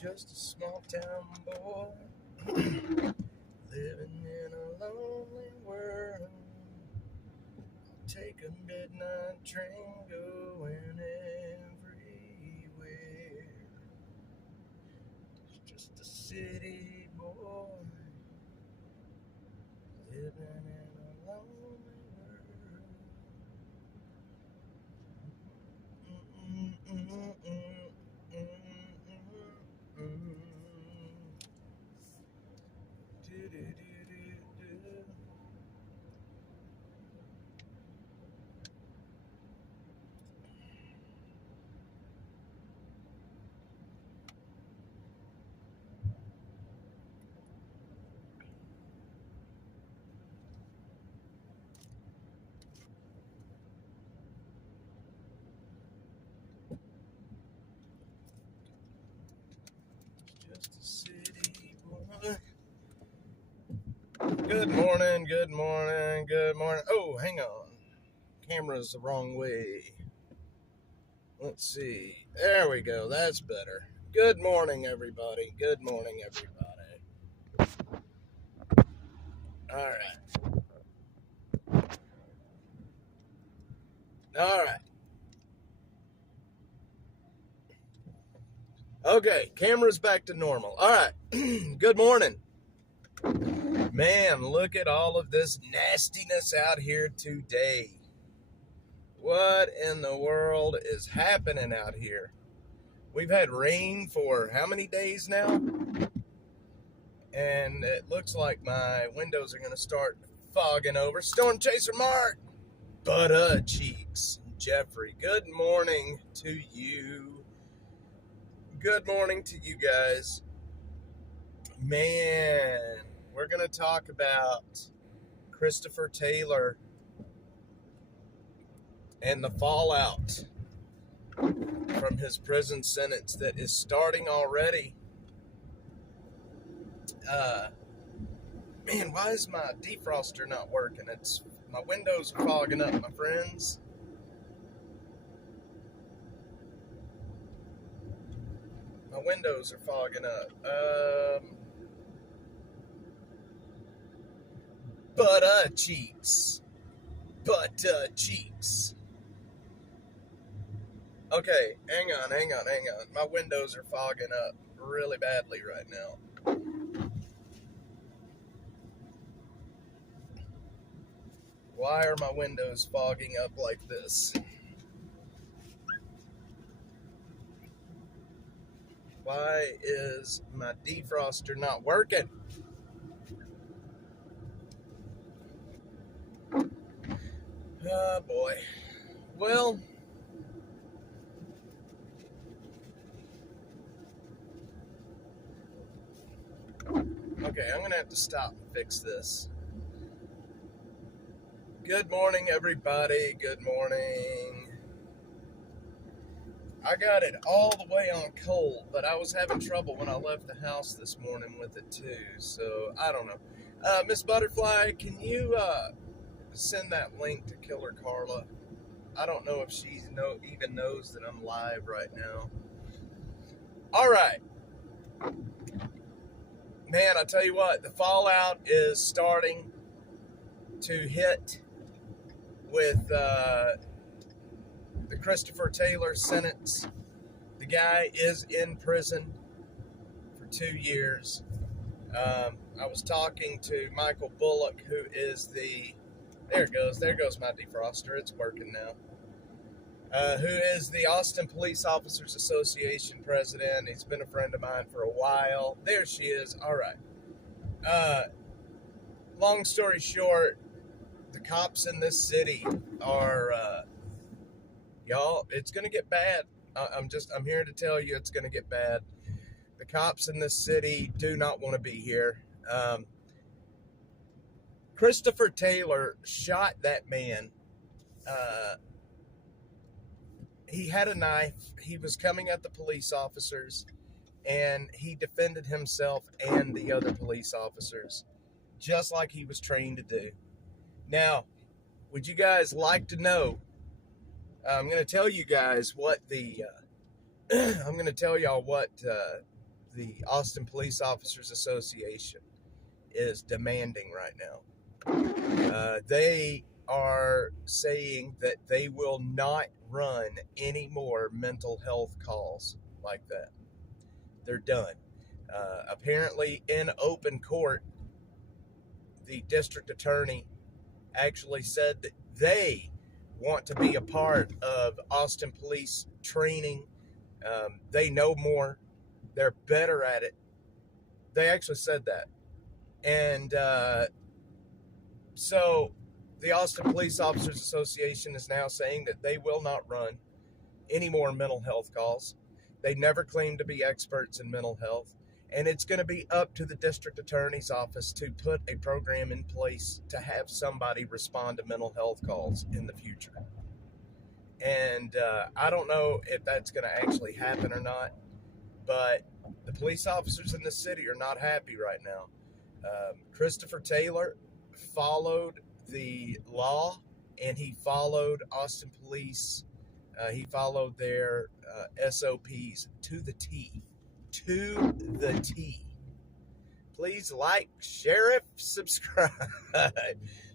just a small town boy living in a lonely world. I'll take a midnight train going everywhere. Just a city boy living in a lonely world. Just a city boy. Good morning, good morning, good morning. Oh, hang on. Camera's the wrong way. Let's see. There we go. That's better. Good morning, everybody. Good morning, everybody. All right. All right. Okay, camera's back to normal. All right. Good morning. Man, look at all of this nastiness out here today. What in the world is happening out here? We've had rain for how many days now? And it looks like my windows are going to start fogging over. Storm Chaser Mark, butt cheeks. Jeffrey, good morning to you. Good morning to you guys. Man, we're going to talk about Christopher Taylor and the fallout from his prison sentence that is starting already. Man, why is my defroster not working? My windows are fogging up, my friends. My windows are fogging up. Butt cheeks. Butt cheeks. Okay, hang on. My windows are fogging up really badly right now. Why are my windows fogging up like this? Why is my defroster not working? Oh boy. Well, okay, I'm gonna have to stop and fix this. Good morning, everybody. Good morning. I got it all the way on cold, but I was having trouble when I left the house this morning with it too, so I don't know. Miss Butterfly, can you send that link to Killer Carla? I don't know if she even knows that I'm live right now. All right. Man, I tell you what, the fallout is starting to hit with the Christopher Taylor sentence. The guy is in prison for 2 years. I was talking to Michael Bullock, who is there goes my defroster, it's working now, who is the Austin Police Officers Association president. He's been a friend of mine for a while. There she is. All right. Long story short, the cops in this city are, y'all, it's going to get bad. I'm here to tell you it's going to get bad. The cops in this city do not want to be here. Christopher Taylor shot that man. He had a knife. He was coming at the police officers, and he defended himself and the other police officers, just like he was trained to do. Now, would you guys like to know? I'm going to tell you guys what I'm going to tell y'all what the the Austin Police Officers Association is demanding right now. They are saying that they will not run any more mental health calls like that. They're done. Apparently, in open court, the district attorney actually said that they want to be a part of Austin police training. They know more. They're better at it. They actually said that. And so the Austin Police Officers Association is now saying that they will not run any more mental health calls. They never claimed to be experts in mental health. And it's going to be up to the district attorney's office to put a program in place to have somebody respond to mental health calls in the future. And I don't know if that's going to actually happen or not, but the police officers in the city are not happy right now. Christopher Taylor followed the law, and he followed Austin Police. He followed their SOPs to the T. To the T. Please like, share, subscribe.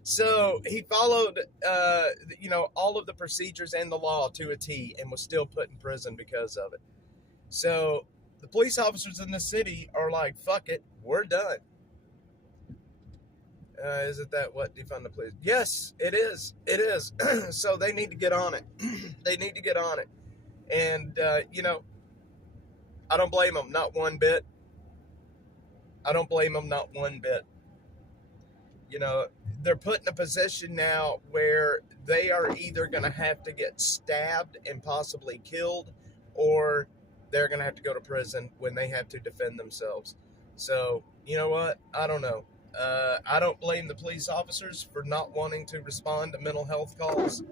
So he followed, all of the procedures and the law to a T, and was still put in prison because of it. So the police officers in the city are like, "Fuck it, we're done." Isn't that what defund the police? Yes, it is. It is. So they need to get on it. They need to get on it. And I don't blame them, not one bit. I don't blame them, not one bit. They're put in a position now where they are either going to have to get stabbed and possibly killed, or they're going to have to go to prison when they have to defend themselves. So, you know what? I don't know. I don't blame the police officers for not wanting to respond to mental health calls.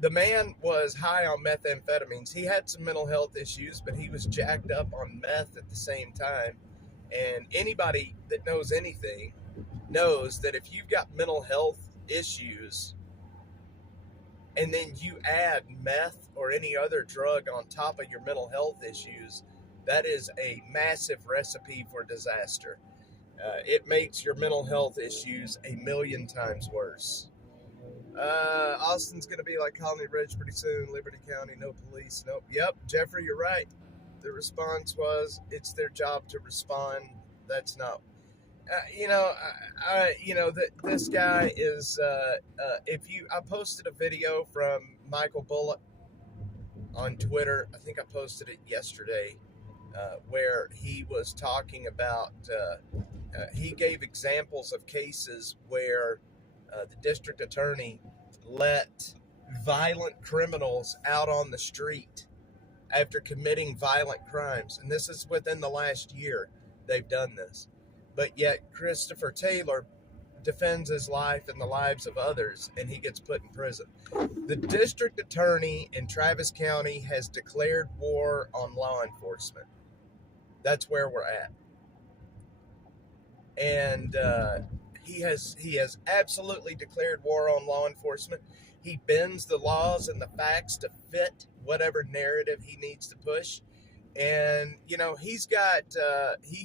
The man was high on methamphetamines. He had some mental health issues, but he was jacked up on meth at the same time. And anybody that knows anything knows that if you've got mental health issues and then you add meth or any other drug on top of your mental health issues, that is a massive recipe for disaster. It makes your mental health issues 1,000,000 times worse. Austin's going to be like Colony Ridge pretty soon. Liberty County, no police. Nope. Yep, Jeffrey, you're right. The response was, it's their job to respond. That's not... this guy is... I posted a video from Michael Bullock on Twitter. I think I posted it yesterday, where he was talking about... he gave examples of cases where the district attorney let violent criminals out on the street after committing violent crimes. And this is within the last year they've done this. But yet Christopher Taylor defends his life and the lives of others, and he gets put in prison. The district attorney in Travis County has declared war on law enforcement. That's where we're at. And he has absolutely declared war on law enforcement. He bends the laws and the facts to fit whatever narrative he needs to push. And, he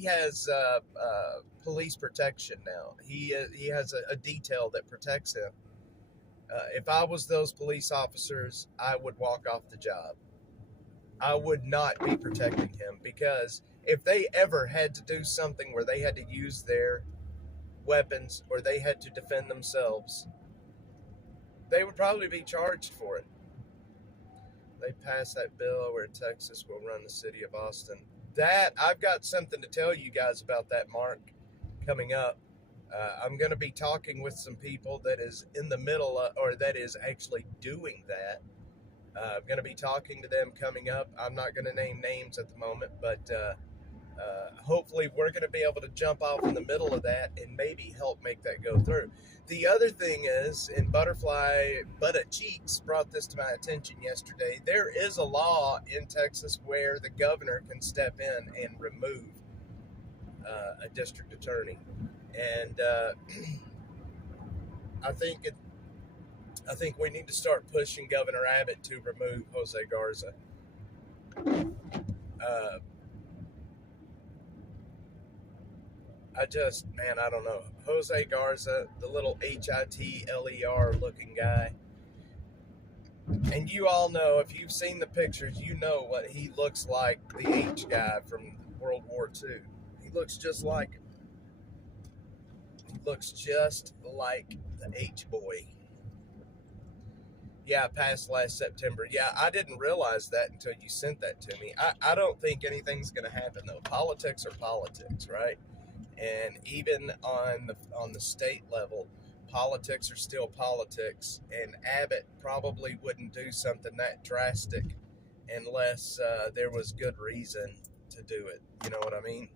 has police protection now. He has a detail that protects him. If I was those police officers, I would walk off the job. I would not be protecting him, because if they ever had to do something where they had to use their weapons or they had to defend themselves, they would probably be charged for it. They passed that bill where Texas will run the city of Austin. I've got something to tell you guys about that, Mark, coming up. I'm going to be talking with some people that is in the middle of, or that is actually doing that. I'm going to be talking to them coming up. I'm not going to name names at the moment, but hopefully we're going to be able to jump off in the middle of that and maybe help make that go through. The other thing is, and Butterfly Butta Cheeks brought this to my attention yesterday, there is a law in Texas where the governor can step in and remove a district attorney. And I think we need to start pushing Governor Abbott to remove Jose Garza. Man, I don't know. Jose Garza, the little HITLER looking guy. And you all know, if you've seen the pictures, you know what he looks like, the H guy from World War II. He looks just like him. He looks just like the H boy. Yeah, passed last September. Yeah, I didn't realize that until you sent that to me. I don't think anything's going to happen, though. Politics are politics, right? And even on the state level, politics are still politics. And Abbott probably wouldn't do something that drastic unless there was good reason to do it. You know what I mean?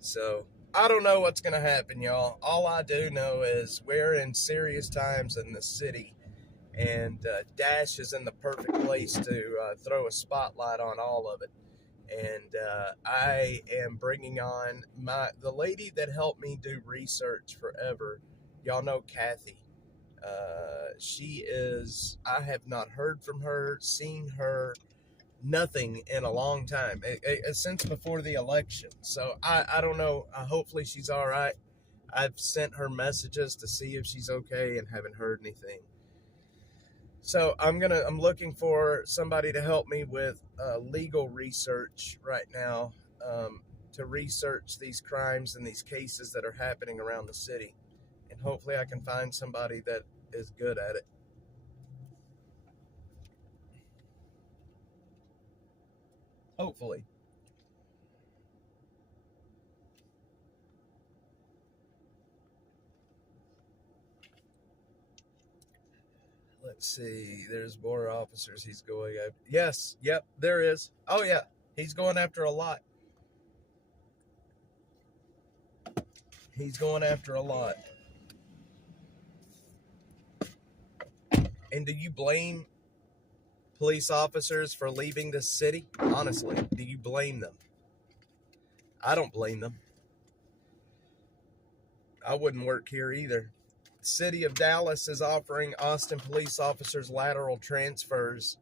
So I don't know what's going to happen, y'all. All I do know is we're in serious times in the city. And Dash is in the perfect place to throw a spotlight on all of it. And I am bringing on the lady that helped me do research forever. Y'all know Kathy. I have not heard from her, seen her, nothing in a long time, since before the election. So I don't know. Hopefully she's all right. I've sent her messages to see if she's okay and haven't heard anything. So I'm looking for somebody to help me with legal research right now, to research these crimes and these cases that are happening around the city. And hopefully I can find somebody that is good at it. Hopefully. Let's see. There's more officers he's going after. Yes. Yep. There is. Oh, yeah. He's going after a lot. He's going after a lot. And do you blame police officers for leaving this city? Honestly, do you blame them? I don't blame them. I wouldn't work here either. The city of Dallas is offering Austin police officers lateral transfers.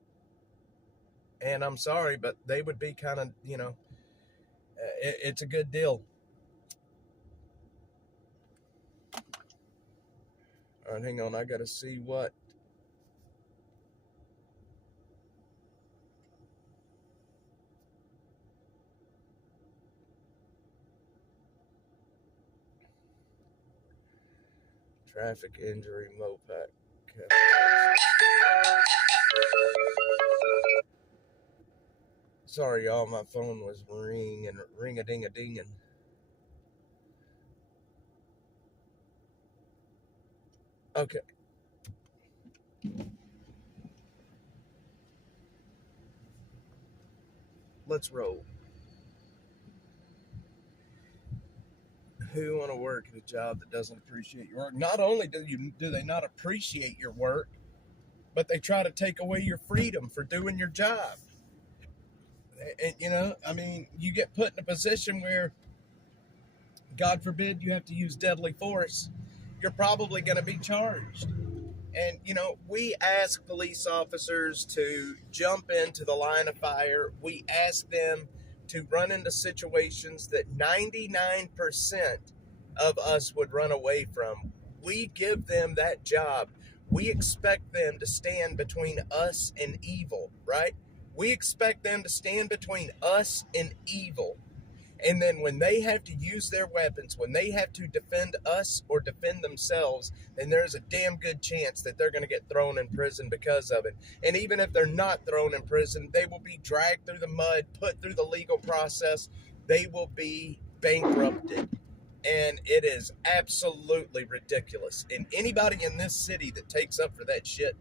And I'm sorry, but they would be kind of, it's a good deal. All right, hang on. I got to see what. Traffic injury, Mopac. Sorry, y'all. My phone was ring-a-ding-a-dinging. Okay. Let's roll. Who want to work at a job that doesn't appreciate your work? Not only do they not appreciate your work, but they try to take away your freedom for doing your job. And, you get put in a position where, God forbid, you have to use deadly force. You're probably going to be charged. And, we ask police officers to jump into the line of fire. We ask them to run into situations that 99% of us would run away from. We give them that job. We expect them to stand between us and evil, right? We expect them to stand between us and evil. And then when they have to use their weapons, when they have to defend us or defend themselves, then there's a damn good chance that they're going to get thrown in prison because of it. And even if they're not thrown in prison, they will be dragged through the mud, put through the legal process. They will be bankrupted. And it is absolutely ridiculous. And anybody in this city that takes up for that shit,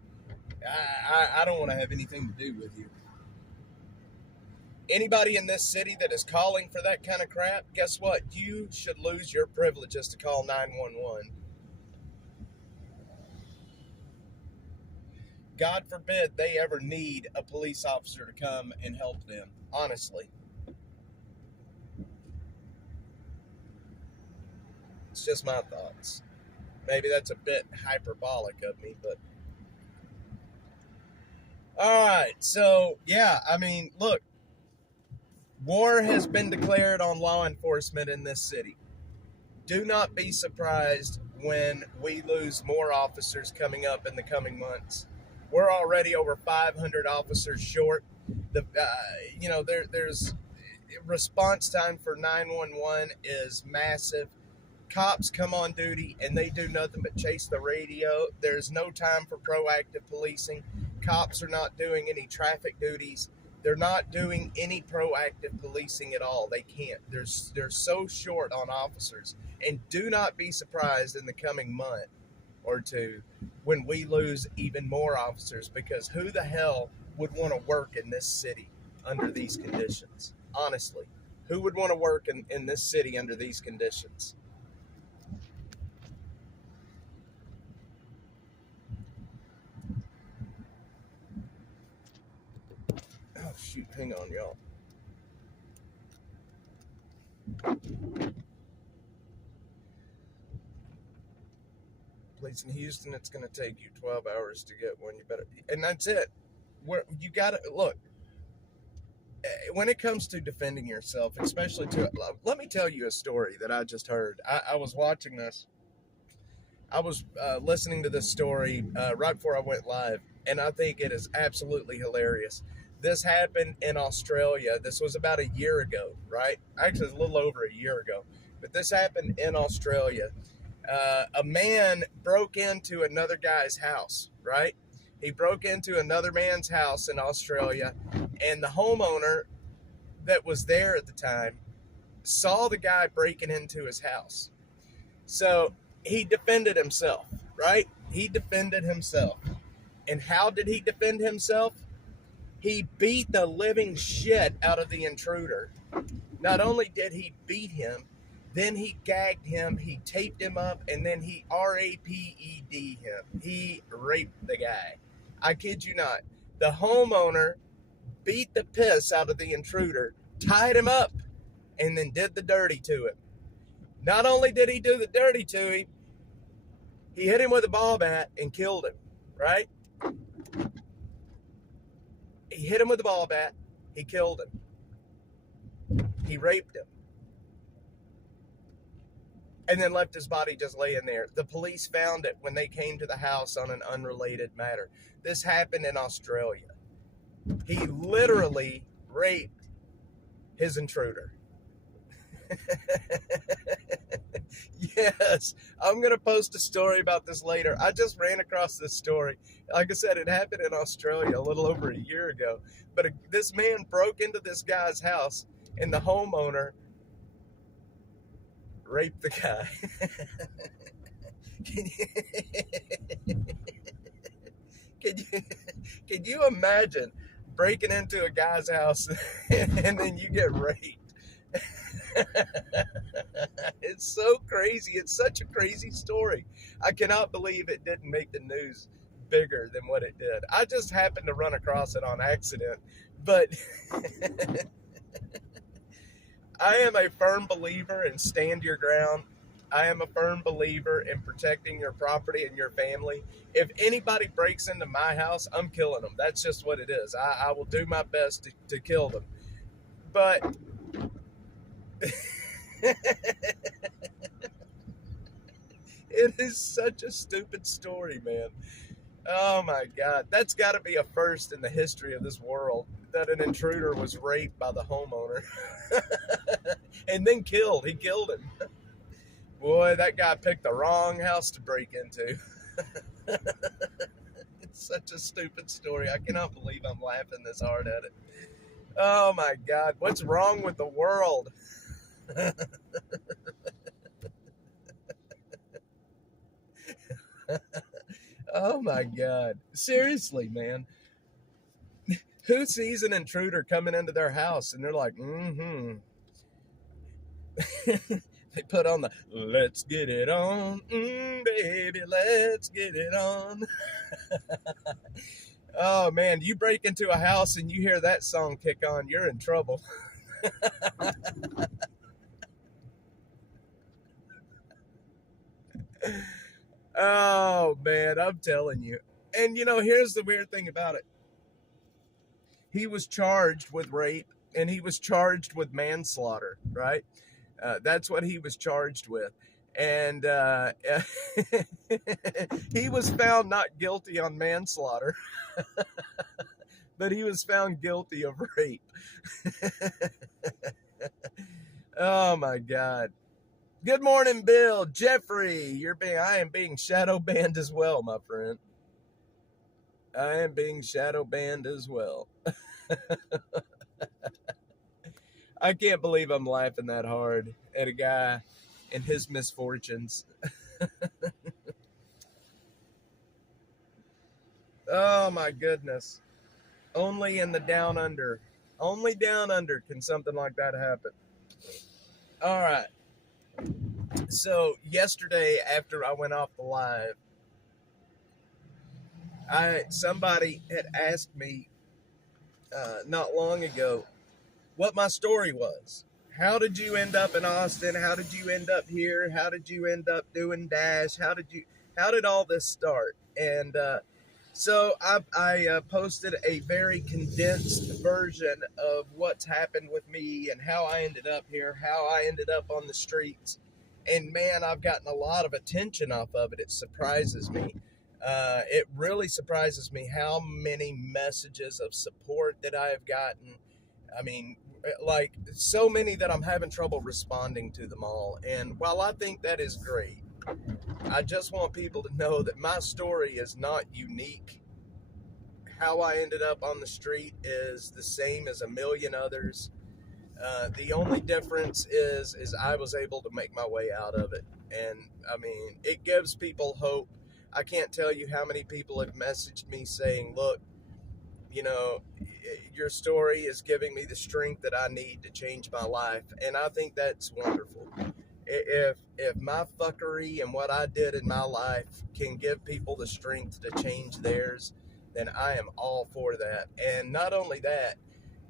I don't want to have anything to do with you. Anybody in this city that is calling for that kind of crap, guess what? You should lose your privileges to call 911. God forbid they ever need a police officer to come and help them, honestly. It's just my thoughts. Maybe that's a bit hyperbolic of me, but... All right, so, yeah, look. War has been declared on law enforcement in this city. Do not be surprised when we lose more officers coming up in the coming months. We're already over 500 officers short. There's response time for 911 is massive. Cops come on duty and they do nothing but chase the radio. There's no time for proactive policing. Cops are not doing any traffic duties. They're not doing any proactive policing at all. They can't. They're so short on officers. And do not be surprised in the coming month or two when we lose even more officers, because who the hell would want to work in this city under these conditions? Honestly, who would want to work in this city under these conditions? Oh, shoot. Hang on, y'all. Place in Houston, it's going to take you 12 hours to get one. You better, and that's it. Where you got to look. When it comes to defending yourself, especially let me tell you a story that I just heard. I was watching this. I was listening to this story right before I went live, and I think it is absolutely hilarious. This happened in Australia. This was about a year ago, right? Actually, a little over a year ago. But this happened in Australia. A man broke into another guy's house, right? He broke into another man's house in Australia, and the homeowner that was there at the time saw the guy breaking into his house. So he defended himself, right? He defended himself. And how did he defend himself? He beat the living shit out of the intruder. Not only did he beat him, then he gagged him, he taped him up, and then he R-A-P-E-D him. He raped the guy. I kid you not. The homeowner beat the piss out of the intruder, tied him up, and then did the dirty to him. Not only did he do the dirty to him, he hit him with a ball bat and killed him, right? He hit him with a ball bat, he killed him. He raped him. And then left his body just laying there. The police found it when they came to the house on an unrelated matter. This happened in Australia. He literally raped his intruder. Yes, I'm going to post a story about this later. I just ran across this story. Like I said, it happened in Australia a little over a year ago. But this man broke into this guy's house, and the homeowner raped the guy. Can you imagine breaking into a guy's house and then you get raped? It's so crazy. It's such a crazy story. I cannot believe it didn't make the news bigger than what it did. I just happened to run across it on accident, but I am a firm believer in stand your ground. I am a firm believer in protecting your property and your family. If anybody breaks into my house, I'm killing them. That's just what it is. I will do my best to kill them. But it is such a stupid story, man. Oh my God. That's got to be a first in the history of this world, that an intruder was raped by the homeowner and then killed. He killed him. Boy, that guy picked the wrong house to break into. It's such a stupid story. I cannot believe I'm laughing this hard at it. Oh my God. What's wrong with the world? Oh my God. Seriously, man. Who sees an intruder coming into their house and they're like, They put on the "Let's get it on, baby, let's get it on." Oh man, you break into a house and you hear that song kick on, you're in trouble. Oh man, I'm telling you. And here's the weird thing about it. He was charged with rape and he was charged with manslaughter, right? That's what he was charged with. And he was found not guilty on manslaughter, but he was found guilty of rape. Oh my God. Good morning, Bill. Jeffrey, I am being shadow banned as well, my friend. I am being shadow banned as well. I can't believe I'm laughing that hard at a guy and his misfortunes. Oh my goodness. Only in the down under. Only down under can something like that happen. All right. So yesterday after I went off the live, somebody had asked me not long ago what my story was. How did you end up in Austin? How did you end up here? How did you end up doing Dash? How did all this start? And so I posted a very condensed version of what's happened with me and how I ended up here, how I ended up on the streets. And man, I've gotten a lot of attention off of it. It surprises me. It really surprises me how many messages of support that I have gotten. I mean, like so many that I'm having trouble responding to them all. And while I think that is great, I just want people to know that my story is not unique. How I ended up on the street is the same as a million others. The only difference is I was able to make my way out of it. And I mean, it gives people hope. I can't tell you how many people have messaged me saying, look, you know, your story is giving me the strength that I need to change my life. And I think that's wonderful. If my fuckery and what I did in my life can give people the strength to change theirs, then I am all for that. And not only that,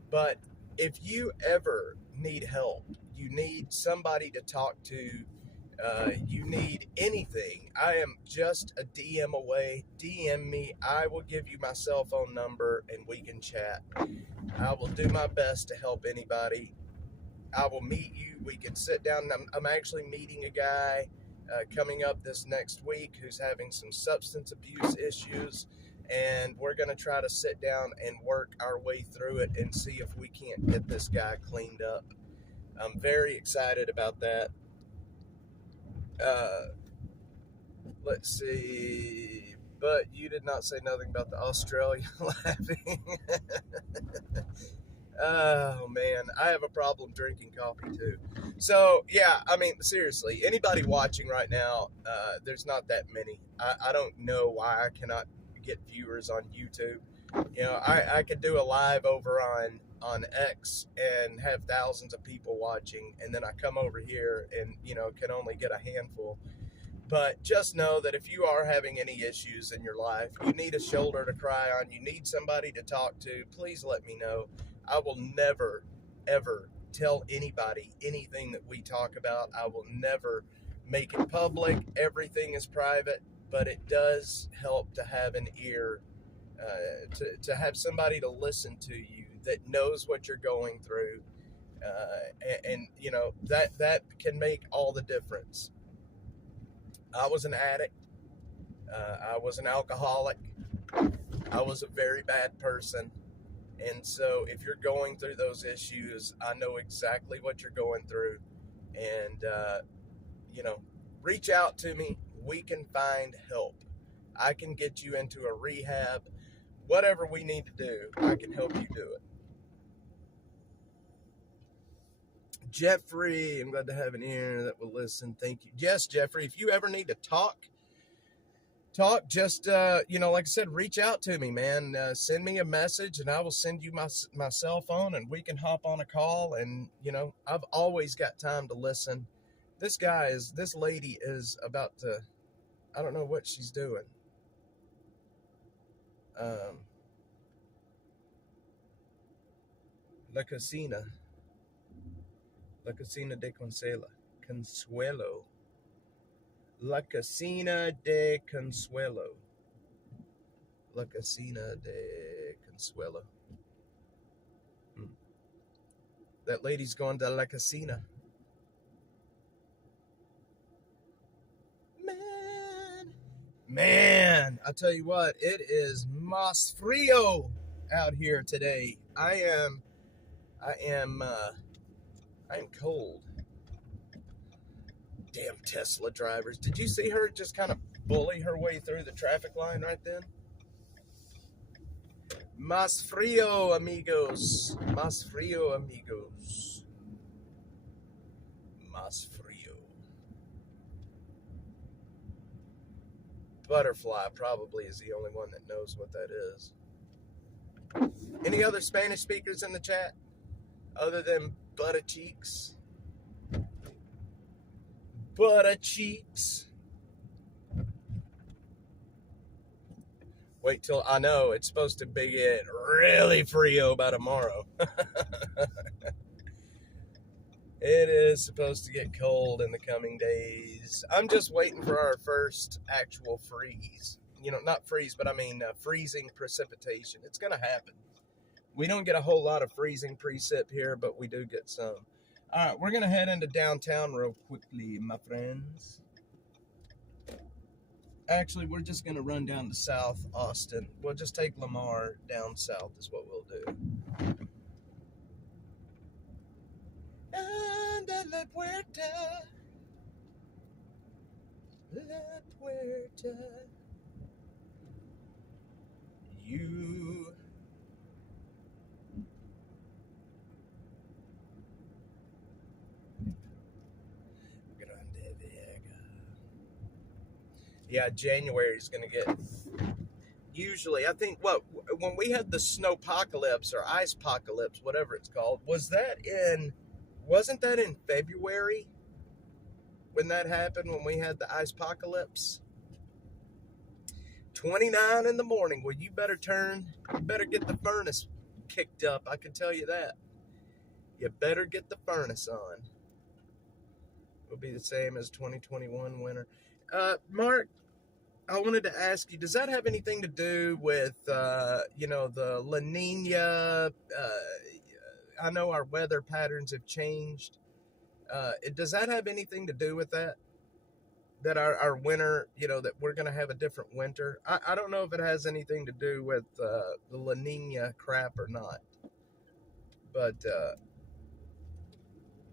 but if you ever need help, you need somebody to talk to, you need anything, I am just a DM away. DM me. I will give you my cell phone number and we can chat. I will do my best to help anybody. I will meet you. We can sit down. I'm actually meeting a guy coming up this next week who's having some substance abuse issues, and we're going to try to sit down and work our way through it and see if we can't get this guy cleaned up. I'm very excited about that. Let's see. But you did not say nothing about the Australia laughing. Oh man, I have a problem drinking coffee too. So yeah, I mean seriously, anybody watching right now, there's not that many. I don't know why I cannot get viewers on YouTube. You know, I could do a live over on X and have thousands of people watching, and then I come over here and can only get a handful. But just know that if you are having any issues in your life, you need a shoulder to cry on, you need somebody to talk to, please let me know. I will never, ever tell anybody anything that we talk about. I will never make it public. Everything is private, but it does help to have an ear, to have somebody to listen to you that knows what you're going through. And that can make all the difference. I was an addict. I was an alcoholic. I was a very bad person. And so if you're going through those issues, I know exactly what you're going through. And, reach out to me. We can find help. I can get you into a rehab. Whatever we need to do, I can help you do it. Jeffrey, I'm glad to have an ear that will listen. Thank you. Yes, Jeffrey, if you ever need to talk, just like I said, reach out to me, man. Send me a message and I will send you my cell phone and we can hop on a call. And I've always got time to listen. This lady is about to, I don't know what she's doing. La Casina de Consuelo. La Casina de Consuelo. La Casina de Consuelo. That lady's going to La Casina. man, I tell you what, it is más frío out here today. I am cold. Damn Tesla drivers. Did you see her just kind of bully her way through the traffic line right then? Más frío, amigos. Más frío, amigos. Más frío. Butterfly probably is the only one that knows what that is. Any other Spanish speakers in the chat other than Butter Cheeks? Butter Cheeks. Wait till I know it's supposed to be get really frio by tomorrow. It is supposed to get cold in the coming days. I'm just waiting for our first actual freeze. You know, not freeze, but I mean freezing precipitation. It's going to happen. We don't get a whole lot of freezing precip here, but we do get some. All right, we're going to head into downtown real quickly, my friends. Actually, we're just going to run down to South Austin. We'll just take Lamar down south is what we'll do. Anda la puerta. La puerta. You. Grande Vega. Yeah, January is going to get. Usually, I think, when we had the snowpocalypse or icepocalypse, whatever it's called, wasn't that in February when that happened, when we had the icepocalypse? 29 in the morning. Well, you better get the furnace kicked up. I can tell you that. You better get the furnace on. It'll be the same as 2021 winter. Mark, I wanted to ask you, does that have anything to do with, the La Nina? I know our weather patterns have changed. Does that have anything to do with that? That our winter, that we're going to have a different winter? I don't know if it has anything to do with the La Nina crap or not. But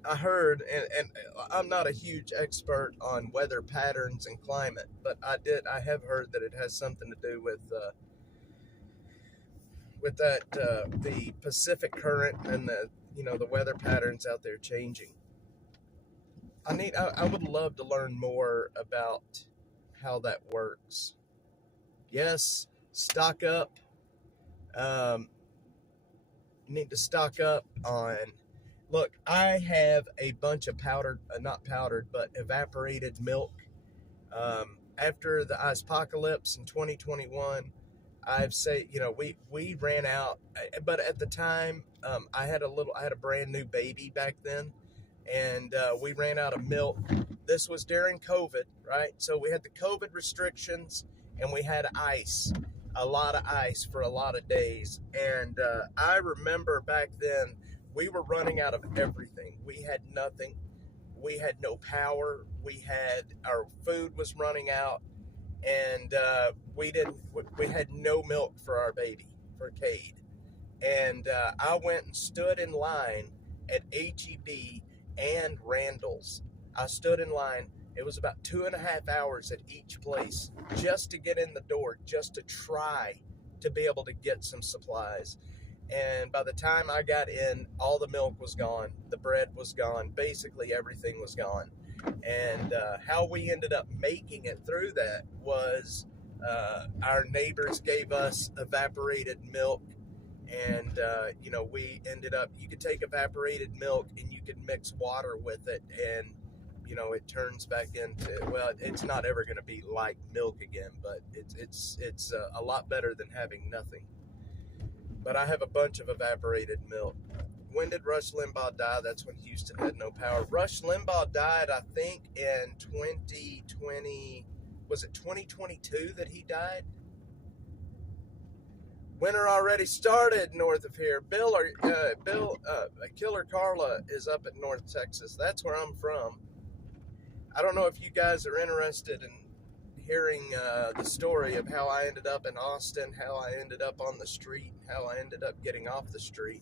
I heard, and I'm not a huge expert on weather patterns and climate, but I have heard that it has something to do with that the Pacific current and the weather patterns out there changing. I would love to learn more about how that works. Yes, stock up. Need to stock up on. Look, I have a bunch of not powdered, but evaporated milk. After the icepocalypse in 2021, we ran out. But at the time, I had a brand new baby back then, and we ran out of milk. This was during COVID, right? So we had the COVID restrictions, and we had a lot of ice for a lot of days. And I remember back then, we were running out of everything. We had nothing. We had no power. Our food was running out, and we had no milk for our baby, for Cade. And I went and stood in line at HEB and Randall's. I stood in line. It was about 2.5 hours at each place just to get in the door, just to try to be able to get some supplies. And by the time I got in, all the milk was gone. The bread was gone. Basically, everything was gone. And how we ended up making it through that was our neighbors gave us evaporated milk. And, we ended up, you could take evaporated milk and you could mix water with it. And, it turns back into, well, it's not ever going to be like milk again, but it's a lot better than having nothing. But I have a bunch of evaporated milk. When did Rush Limbaugh die? That's when Houston had no power. Rush Limbaugh died, I think, in 2020. Was it 2022 that he died? Winter already started north of here. Killer Carla is up at North Texas. That's where I'm from. I don't know if you guys are interested in hearing the story of how I ended up in Austin, how I ended up on the street, how I ended up getting off the street.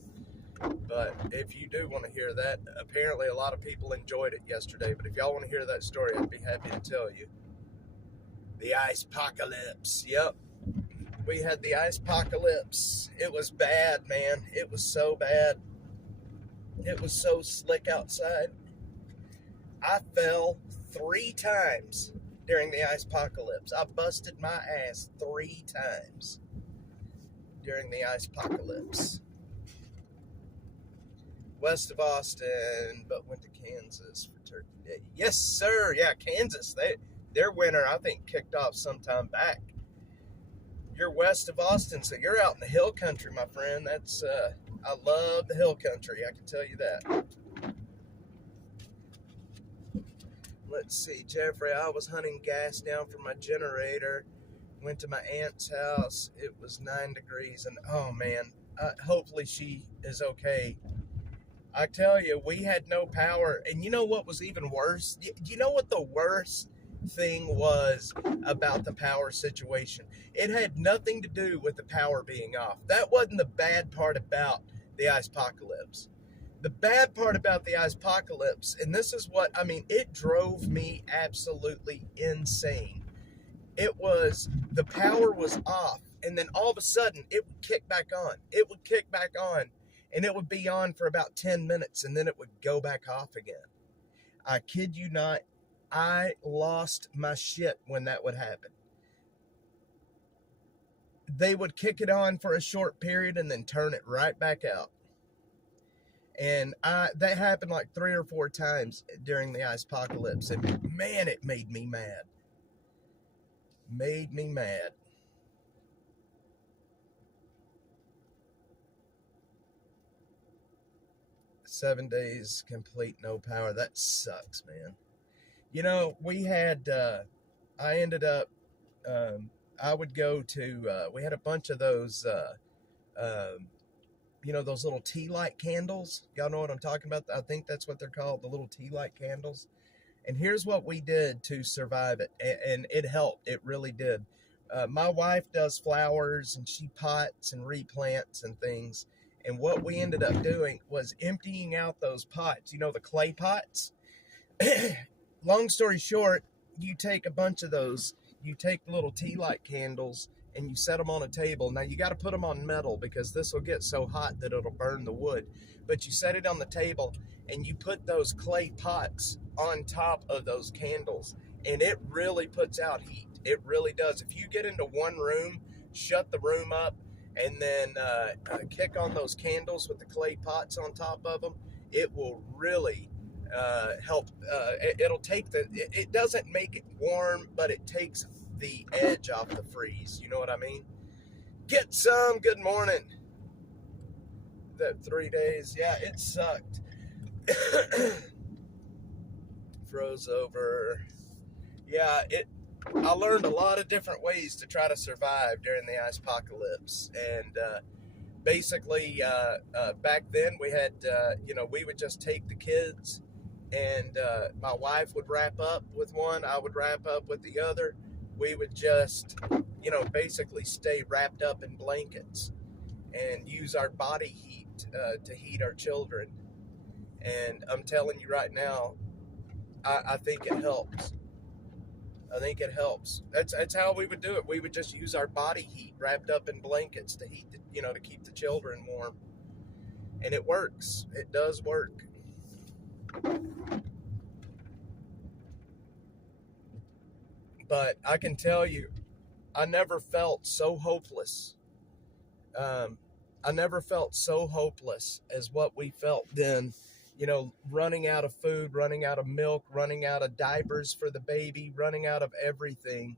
But if you do want to hear that, apparently a lot of people enjoyed it yesterday. But if y'all want to hear that story, I'd be happy to tell you. The ice apocalypse. Yep. We had the ice apocalypse. It was bad, man. It was so bad. It was so slick outside. I fell 3 times during the ice apocalypse. I busted my ass 3 times during the ice apocalypse. West of Austin, but went to Kansas for Turkey Day. Yes, sir. Yeah, Kansas. Their winter, I think, kicked off sometime back. You're west of Austin, so you're out in the hill country, my friend. That's I love the hill country. I can tell you that. Let's see, Jeffrey. I was hunting gas down for my generator. Went to my aunt's house. It was 9 degrees, and oh man, hopefully she is okay. I tell you, we had no power. And you know what was even worse? You know what the worst thing was about the power situation? It had nothing to do with the power being off. That wasn't the bad part about the ice apocalypse. The bad part about the ice apocalypse, and this is what, I mean, it drove me absolutely insane. It was, the power was off, and then all of a sudden, it would kick back on. It would kick back on. And it would be on for about 10 minutes, and then it would go back off again. I kid you not, I lost my shit when that would happen. They would kick it on for a short period and then turn it right back out. And that happened like 3 or 4 times during the ice apocalypse. And man, it made me mad. Made me mad. Seven days complete, no power. That sucks, man. You know, we had, I ended up, I would go to, we had a bunch of those, you know, those little tea light candles. Y'all know what I'm talking about? I think that's what they're called, the little tea light candles. And here's what we did to survive it. And it helped. It really did. My wife does flowers, and she pots and replants and things. And what we ended up doing was emptying out those pots, you know, the clay pots. Long story short, you take a bunch of those, you take the little tea light candles and you set them on a table. Now you got to put them on metal because this will get so hot that it'll burn the wood. But you set it on the table and you put those clay pots on top of those candles, and it really puts out heat. It really does. If you get into one room, shut the room up, and then kick on those candles with the clay pots on top of them, it will really help. It'll take it doesn't make it warm, but it takes the edge off the freeze. You know what I mean? Get some. Good morning. That 3 days, yeah, it sucked. Froze over. Yeah, I learned a lot of different ways to try to survive during the ice apocalypse. And basically, back then we had, you know, we would just take the kids, and my wife would wrap up with one, I would wrap up with the other. We would just, you know, basically stay wrapped up in blankets and use our body heat to heat our children. And I'm telling you right now, I think it helps. I think it helps. That's how we would do it. We would just use our body heat wrapped up in blankets to heat, to keep the children warm. And it works. It does work. But I can tell you, I never felt so hopeless. I never felt so hopeless as what we felt then. Running out of food, running out of milk, running out of diapers for the baby, running out of everything.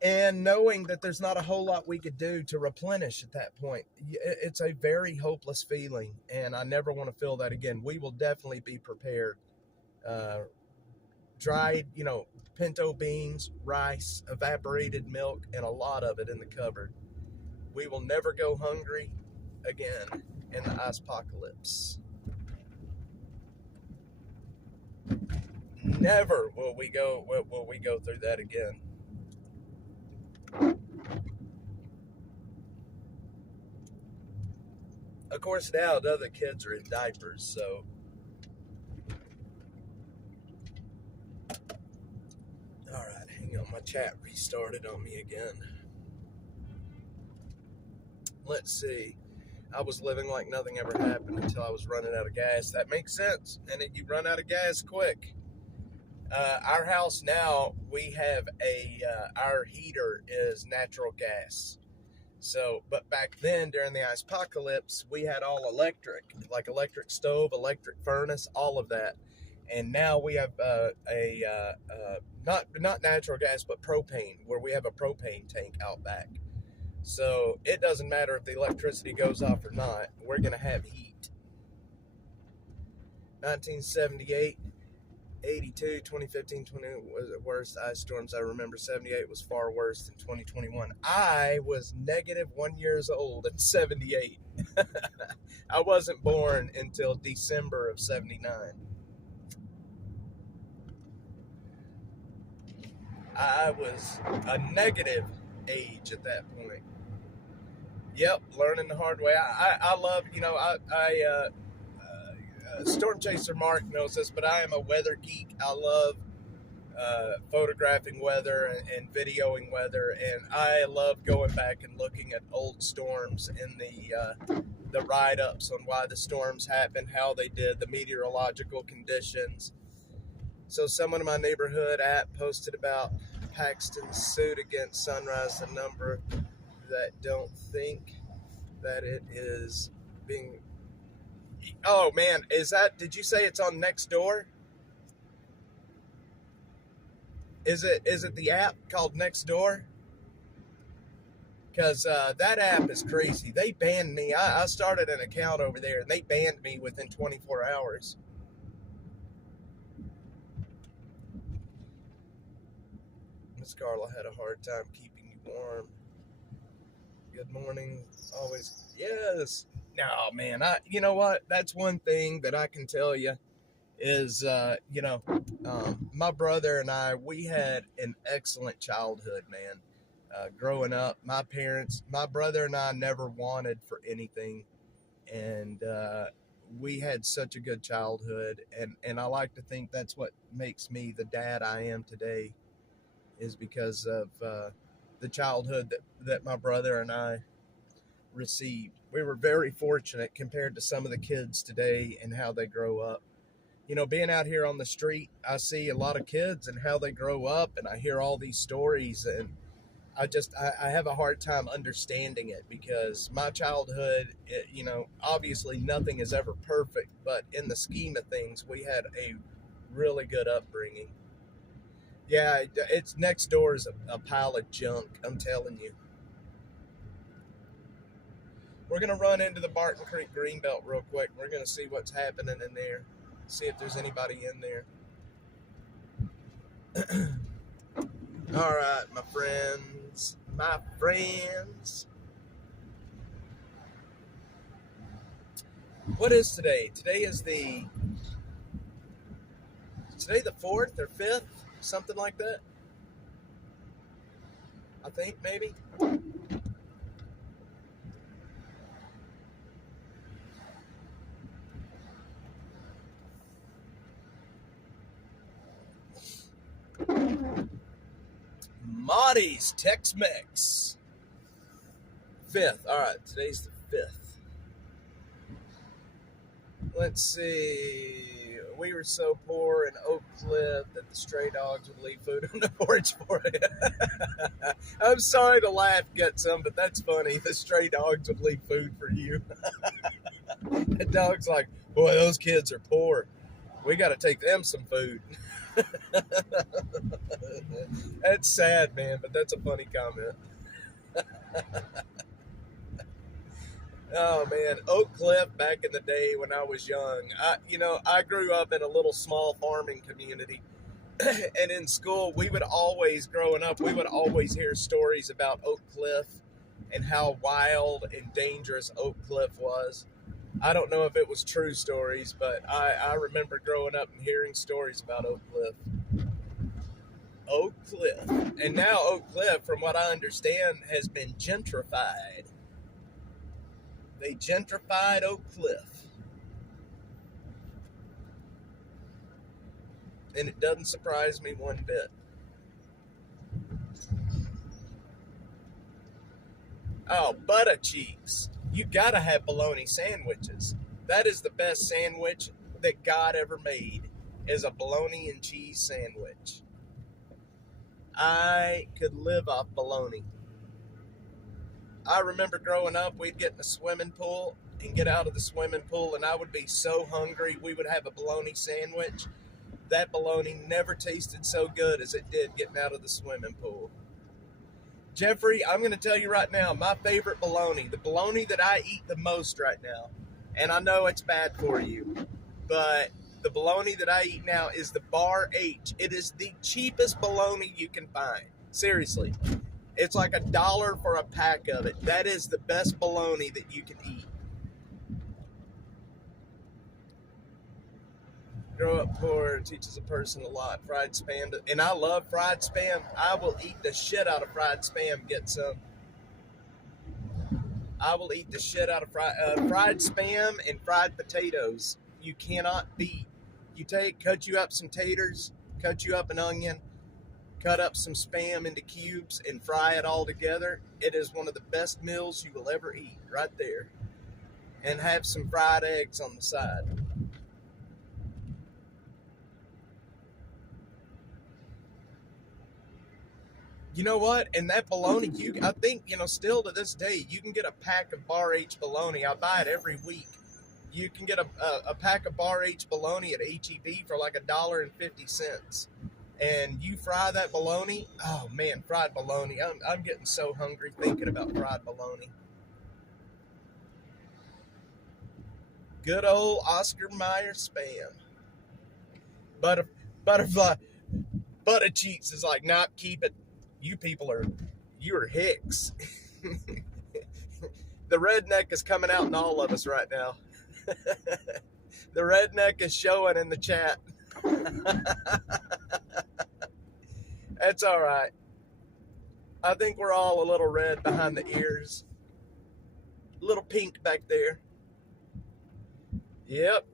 And knowing that there's not a whole lot we could do to replenish at that point. It's a very hopeless feeling, and I never want to feel that again. We will definitely be prepared. Dried, pinto beans, rice, evaporated milk, and a lot of it in the cupboard. We will never go hungry again in the ice apocalypse. Never will we go through that again. Of course, now the other kids are in diapers, so. All right, hang on. My chat restarted on me again. Let's see. I was living like nothing ever happened until I was running out of gas. That makes sense. And you run out of gas quick. Our house now, we have our heater is natural gas. So, but back then during the ice apocalypse, we had all electric, like electric stove, electric furnace, all of that. And now we have not natural gas, but propane, where we have a propane tank out back. So it doesn't matter if the electricity goes off or not, we're going to have heat. 1978, 82, 2015, 20 was the worst ice storms I remember. 78 was far worse than 2021. I was -1 years old in 78. I wasn't born until December of 79. I was a negative age at that point. Yep, learning the hard way. I love, Storm Chaser Mark knows this, but I am a weather geek. I love photographing weather and videoing weather, and I love going back and looking at old storms and the write-ups on why the storms happened, how they did, the meteorological conditions. So someone in my neighborhood app posted about Paxton's suit against Sunrise, the number that don't think that it is being... Oh man, did you say it's on Nextdoor? Is it the app called Nextdoor? Because that app is crazy. They banned me. I started an account over there and they banned me within 24 hours. Miss Carla had a hard time keeping you warm. Good morning. Always. Yes. No, man. You know what? That's one thing that I can tell you is, my brother and I, we had an excellent childhood, man. Growing up, my brother and I never wanted for anything. And we had such a good childhood. And I like to think that's what makes me the dad I am today, is because of the childhood that my brother and I received. We were very fortunate compared to some of the kids today and how they grow up. You know, being out here on the street, I see a lot of kids and how they grow up, and I hear all these stories, and I have a hard time understanding it, because my childhood, obviously nothing is ever perfect, but in the scheme of things, we had a really good upbringing. Yeah, it's Nextdoor is a pile of junk, I'm telling you. We're going to run into the Barton Creek Greenbelt real quick. We're going to see what's happening in there. See if there's anybody in there. All right, my friends. What is today? Today the 4th or 5th? Something like that. I think, maybe. Marty's Tex-Mex. 5th. All right, today's the 5th. Let's see. We were so poor in Oak Cliff that the stray dogs would leave food on the porch for it. I'm sorry to laugh, Gutsum, but that's funny. The stray dogs would leave food for you. The dog's like, boy, those kids are poor. We got to take them some food. That's sad, man, but that's a funny comment. Oh man, Oak Cliff back in the day when I was young. I grew up in a little small farming community, and in school growing up, we would always hear stories about Oak Cliff and how wild and dangerous Oak Cliff was. I don't know if it was true stories, but I remember growing up and hearing stories about Oak Cliff. Oak Cliff. And now Oak Cliff, from what I understand, has been gentrified. They gentrified Oak Cliff. And it doesn't surprise me one bit. Oh, butter cheeks. You gotta have bologna sandwiches. That is the best sandwich that God ever made, is a bologna and cheese sandwich. I could live off bologna. I remember growing up, we'd get in a swimming pool and get out of the swimming pool, and I would be so hungry, we would have a bologna sandwich. That bologna never tasted so good as it did getting out of the swimming pool. Jeffrey, I'm going to tell you right now, my favorite bologna, the bologna that I eat the most right now, and I know it's bad for you, but the bologna that I eat now is the Bar H. It is the cheapest bologna you can find. Seriously. It's like $1 for a pack of it. That is the best bologna that you can eat. Grow up poor teaches a person a lot. Fried spam, and I love fried spam. I will eat the shit out of fried spam. Get some. I will eat the shit out of fried spam and fried potatoes. You cannot beat. You cut you up some taters, cut you up an onion, cut up some spam into cubes, and fry it all together. It is one of the best meals you will ever eat, right there. And have some fried eggs on the side. You know what? And that bologna, I think, still to this day, you can get a pack of Bar H bologna. I buy it every week. You can get a pack of Bar H bologna at HEB for like $1.50. And you fry that bologna. Oh man, fried bologna. I'm getting so hungry thinking about fried bologna. Good old Oscar Mayer spam. Butterfly butter cheeks is like, nah, keep it. You're Hicks. The redneck is coming out in all of us right now. The redneck is showing in the chat. That's all right. I think we're all a little red behind the ears. A little pink back there. Yep.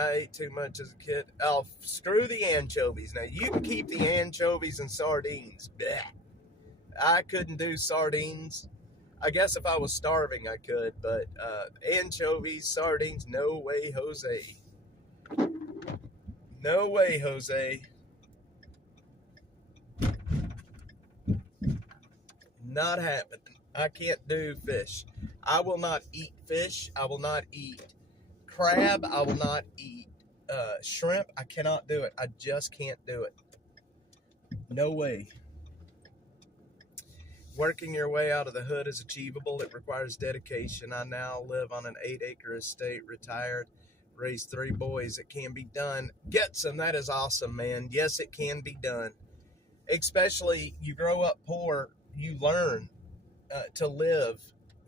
I ate too much as a kid. Oh, screw the anchovies. Now, you can keep the anchovies and sardines. Blech. I couldn't do sardines. I guess if I was starving, I could. But anchovies, sardines, no way, Jose. No way, Jose. Not happening. I can't do fish. I will not eat fish. I will not eat crab. I will not eat shrimp. I cannot do it. I just can't do it. No way. Working your way out of the hood is achievable. It requires dedication. I now live on an 8-acre estate, retired, raised 3 boys. It can be done. Get some. That is awesome, man. Yes, it can be done. Especially you grow up poor, you learn to live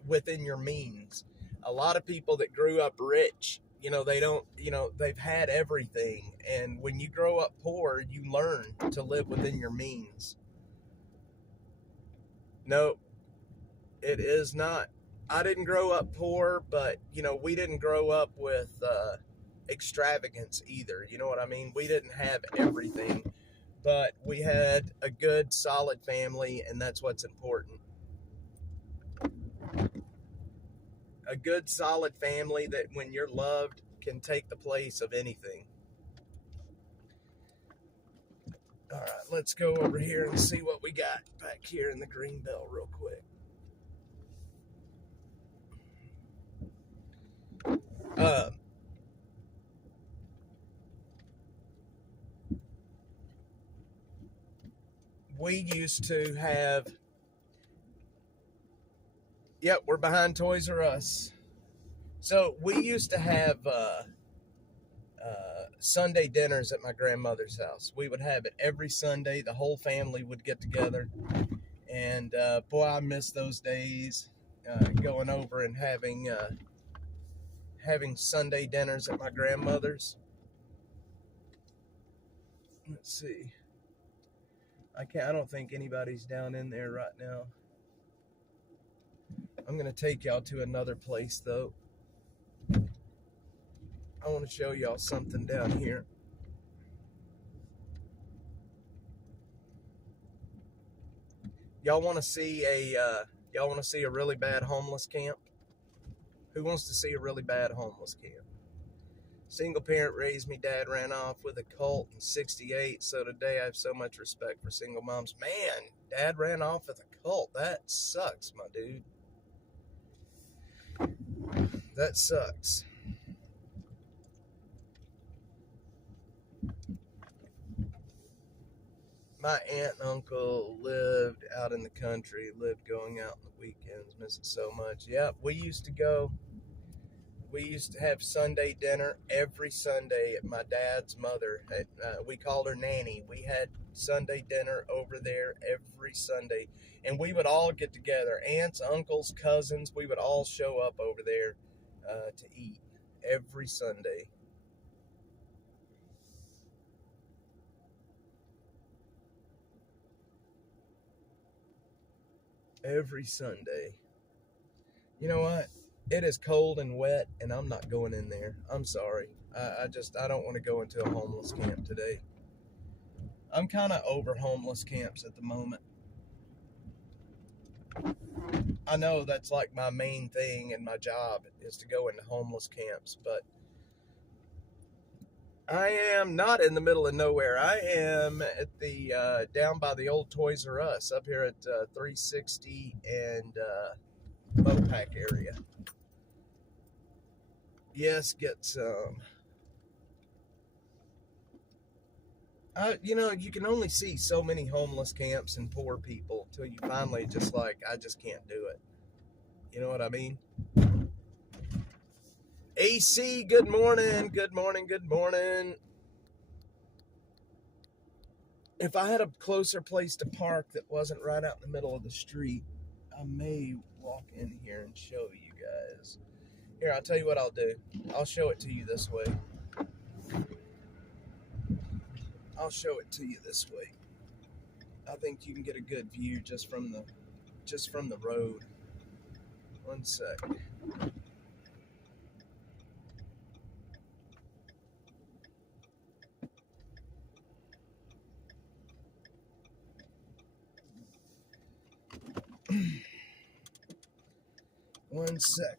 within your means. A lot of people that grew up rich, they've had everything. And when you grow up poor, you learn to live within your means. No, it is not. I didn't grow up poor, but, we didn't grow up with extravagance either. You know what I mean? We didn't have everything, but we had a good, solid family, and that's what's important. A good, solid family that when you're loved can take the place of anything. All right, let's go over here and see what we got back here in the green belt real quick. We used to have, yep, we're behind Toys R Us. So we used to have Sunday dinners at my grandmother's house. We would have it every Sunday. The whole family would get together. And boy, I miss those days, going over and having Sunday dinners at my grandmother's. Let's see. I don't think anybody's down in there right now. I'm gonna take y'all to another place though. I want to show y'all something down here. Y'all want to see a really bad homeless camp? Who wants to see a really bad homeless camp? Single parent raised me. Dad ran off with a cult in '68. So today I have so much respect for single moms. Man, Dad ran off with a cult. That sucks, my dude. That sucks. My aunt and uncle lived out in the country, lived going out on the weekends, miss it so much. Yep, we used to have Sunday dinner every Sunday at my dad's mother. We called her Nanny. We had Sunday dinner over there every Sunday. And we would all get together. Aunts, uncles, cousins, we would all show up over there to eat every Sunday. Every Sunday. You know what? It is cold and wet, and I'm not going in there. I'm sorry. I don't want to go into a homeless camp today. I'm kind of over homeless camps at the moment. I know that's like my main thing in my job is to go into homeless camps, but I am not in the middle of nowhere. I am at the down by the old Toys R Us up here at 360 and Mopac area. Yes, get some. You can only see so many homeless camps and poor people till you finally just like, I just can't do it. You know what I mean? AC, good morning, good morning, good morning. If I had a closer place to park that wasn't right out in the middle of the street, I may walk in here and show you guys. Here, I'll tell you what I'll do. I'll show it to you this way. I'll show it to you this way. I think you can get a good view just from the road. One sec. One sec.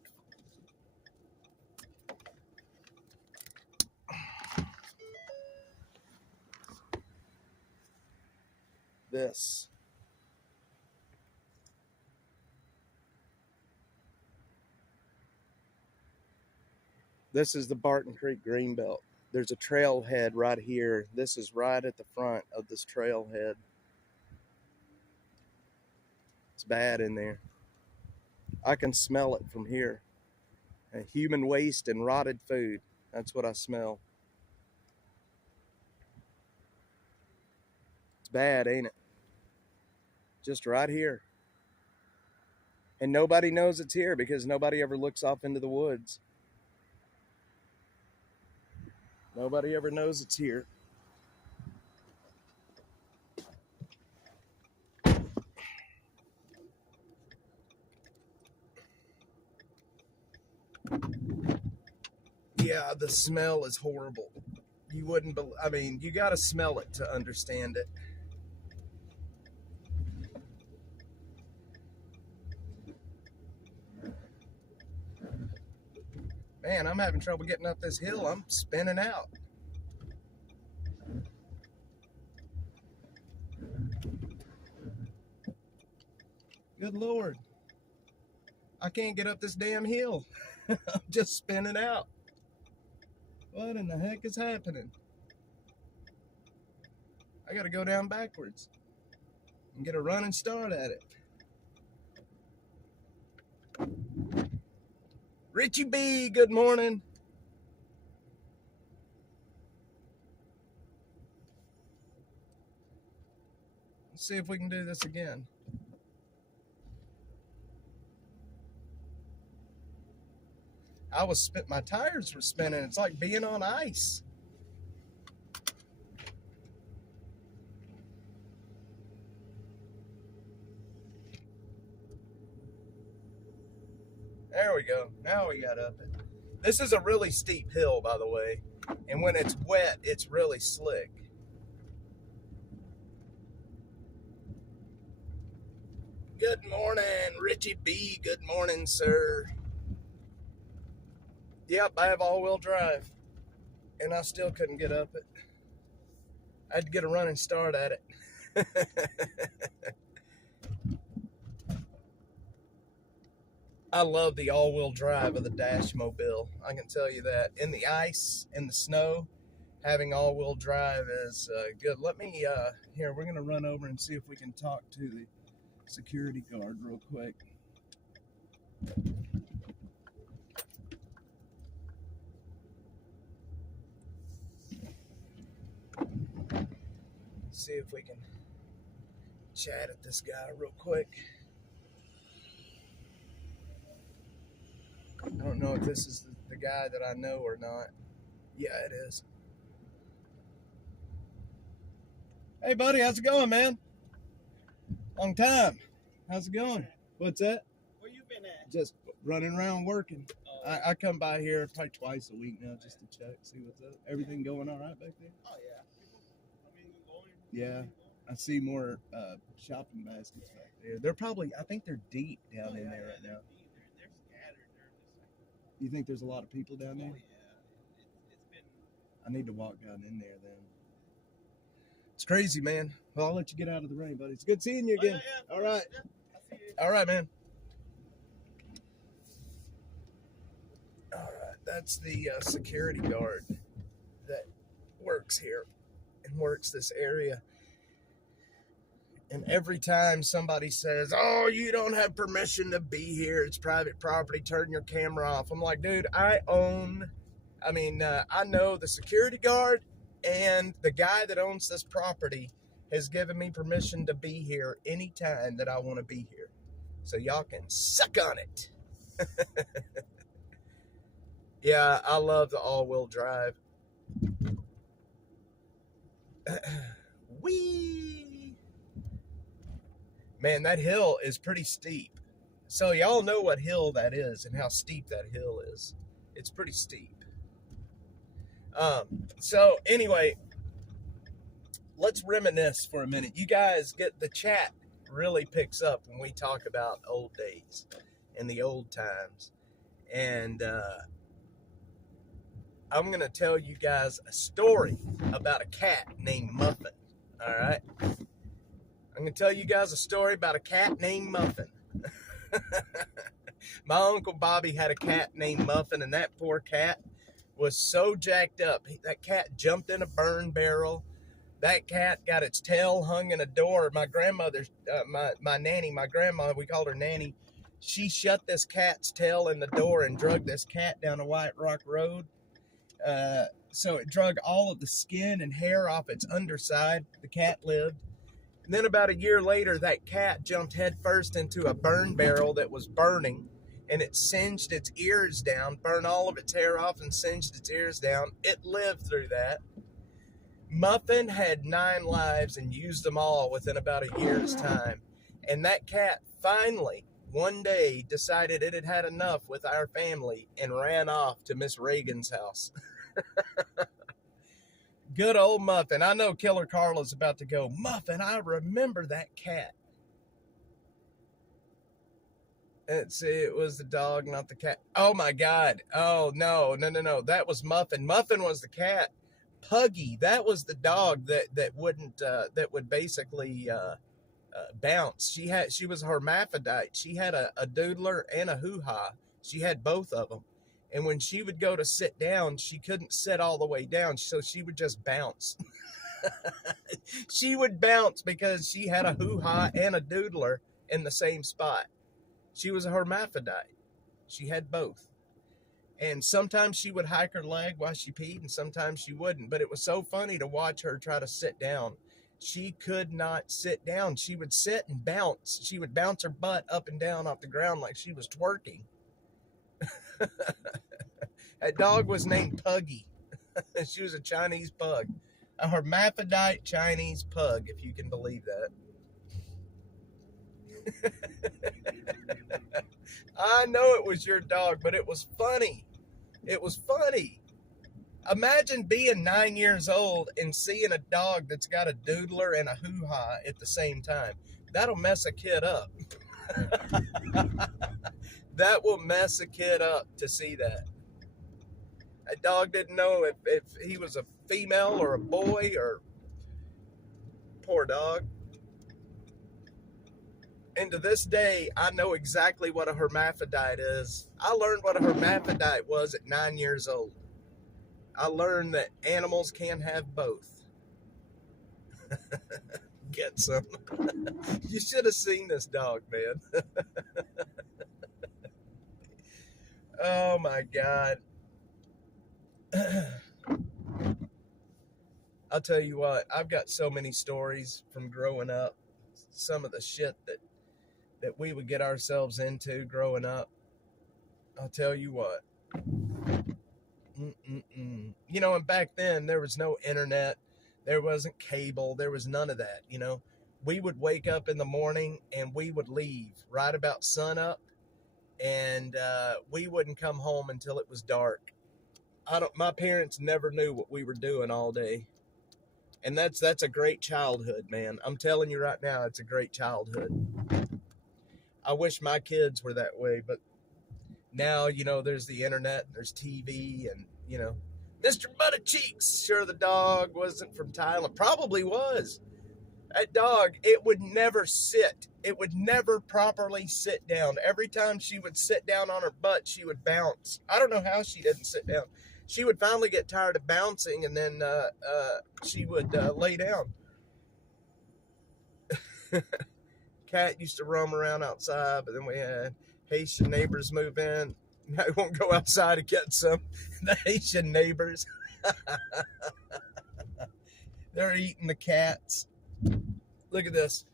This. This is the Barton Creek Greenbelt. There's a trailhead right here. This is right at the front of this trailhead. It's bad in there. I can smell it from here. Human waste and rotted food. That's what I smell. It's bad, ain't it? Just right here. And nobody knows it's here because nobody ever looks off into the woods. Nobody ever knows it's here. Yeah, the smell is horrible. You wouldn't believe, I mean, you got to smell it to understand it. Man, I'm having trouble getting up this hill. I'm spinning out. Good Lord. I can't get up this damn hill. I'm just spinning out. What in the heck is happening? I got to go down backwards and get a running start at it. Richie B, good morning. Let's see if we can do this again. My tires were spinning. It's like being on ice. There we go. Now we got up it. This is a really steep hill, by the way. And when it's wet, it's really slick. Good morning, Richie B. Good morning, sir. Yep, I have all-wheel drive. And I still couldn't get up it. I had to get a running start at it. I love the all-wheel drive of the Dash Mobile. I can tell you that. In the ice, in the snow, having all-wheel drive is good. Let me, here, we're going to run over and see if we can talk to the security guard real quick. See if we can chat at this guy real quick. I don't know if this is the guy that I know or not. Yeah, it is. Hey, buddy, how's it going, man? Long time. How's it going? What's that? Where you been at? Just running around working. Oh, I come by here probably twice a week now just to check, see what's up. Everything going all right back there? oh yeah. Going. Yeah. I see more shopping baskets back there. They're probably, I think they're deep down in there right now. They're scattered. You think there's a lot of people down there? Oh yeah. It's been. I need to walk down in there then. It's crazy, man. Well, I'll let you get out of the rain, buddy. It's good seeing you again. Yeah. All right. Yeah, I see you. All right, man. All right. That's the security guard that works here and works this area. And every time somebody says, oh, you don't have permission to be here, it's private property, turn your camera off. I'm like, dude, I know the security guard and the guy that owns this property has given me permission to be here anytime that I want to be here. So y'all can suck on it. Yeah, I love the all-wheel drive. Whee! Man, that hill is pretty steep. So y'all know what hill that is and how steep that hill is. It's pretty steep. So anyway, let's reminisce for a minute. You guys get the chat really picks up when we talk about old days and the old times. And I'm going to tell you guys a story about a cat named Muffin. All right? I'm going to tell you guys a story about a cat named Muffin. My Uncle Bobby had a cat named Muffin, and that poor cat was so jacked up. That cat jumped in a burn barrel. That cat got its tail hung in a door. My grandmother, my nanny, my grandma, we called her Nanny, she shut this cat's tail in the door and drug this cat down a White Rock Road. So it drug all of the skin and hair off its underside. The cat lived. And then about a year later, that cat jumped headfirst into a burn barrel that was burning, and it singed its ears down, burned all of its hair off and singed its ears down. It lived through that. Muffin had 9 lives and used them all within about a year's time. And that cat finally, one day, decided it had had enough with our family and ran off to Miss Reagan's house. Good old Muffin. I know Killer Carla's about to go, Muffin, I remember that cat. Let's see, it was the dog, not the cat. Oh, my God. Oh, no. That was Muffin. Muffin was the cat. Puggy, that was the dog that would basically bounce. She was a hermaphrodite. She had a doodler and a hoo-ha. She had both of them. And when she would go to sit down, she couldn't sit all the way down, so she would just bounce. She would bounce because she had a hoo-ha and a doodler in the same spot. She was a hermaphrodite. She had both. And sometimes she would hike her leg while she peed, and sometimes she wouldn't. But it was so funny to watch her try to sit down. She could not sit down. She would sit and bounce. She would bounce her butt up and down off the ground like she was twerking. That dog was named Puggy. She was a Chinese pug. A hermaphrodite Chinese pug, if you can believe that. I know it was your dog, but it was funny. It was funny. Imagine being 9 years old and seeing a dog that's got a doodler and a hoo-ha at the same time. That'll mess a kid up. That will mess a kid up to see that. A dog didn't know if he was a female or a boy, or poor dog. And to this day, I know exactly what a hermaphrodite is. I learned what a hermaphrodite was at 9 years old. I learned that animals can have both. Get some. You should have seen this dog, man. Oh my God. I'll tell you what, I've got so many stories from growing up. Some of the shit that we would get ourselves into growing up. I'll tell you what. You know, and back then there was no internet, there wasn't cable, there was none of that. You know, we would wake up in the morning and we would leave right about sunup, and we wouldn't come home until it was dark. My parents never knew what we were doing all day. And that's a great childhood, man. I'm telling you right now, it's a great childhood. I wish my kids were that way, but now, you know, there's the internet, there's TV, and, you know, Mr. Butticheeks, sure the dog wasn't from Thailand. Probably was. That dog, it would never sit. It would never properly sit down. Every time she would sit down on her butt, she would bounce. I don't know how she didn't sit down. She would finally get tired of bouncing, and then she would lay down. Cat used to roam around outside, but then we had Haitian neighbors move in. Now we won't go outside to get some. The Haitian neighbors. They're eating the cats. Look at this.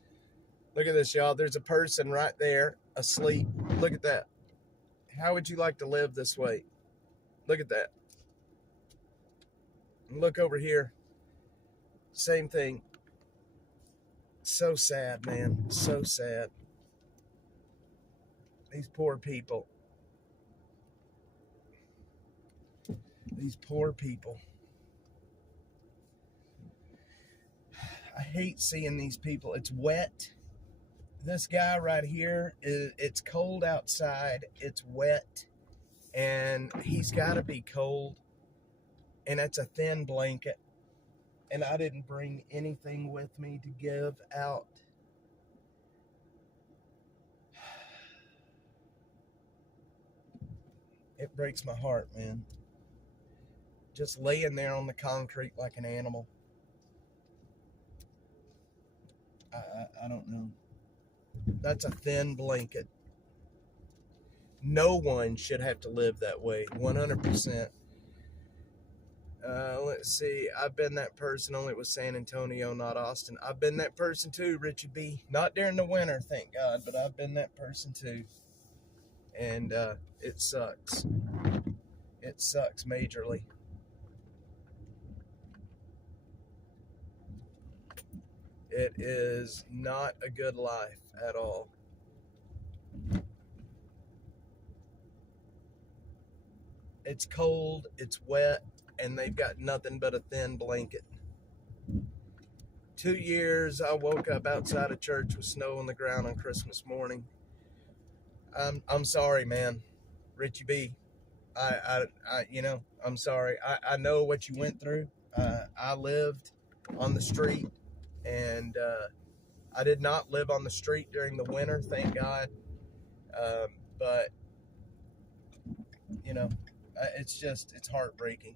Look at this, y'all. There's a person right there asleep. Look at that. How would you like to live this way? Look at that. And look over here. Same thing. So sad, man. So sad. These poor people. These poor people. I hate seeing these people. It's wet. This guy right here, it's cold outside. It's wet. And he's got to be cold. And it's a thin blanket. And I didn't bring anything with me to give out. It breaks my heart, man. Just laying there on the concrete like an animal. I don't know. That's a thin blanket. No one should have to live that way. 100%. Let's see. I've been that person, only it was San Antonio, not Austin. I've been that person too, Richard B. Not during the winter, thank God, but I've been that person too. And it sucks. It sucks majorly. It is not a good life at all. It's cold, it's wet, and they've got nothing but a thin blanket. 2 years, I woke up outside of church with snow on the ground on Christmas morning. I'm sorry, man. Richie B. You know, I'm sorry. I know what you went through. I lived on the street, and I did not live on the street during the winter, thank God. But, you know, it's heartbreaking.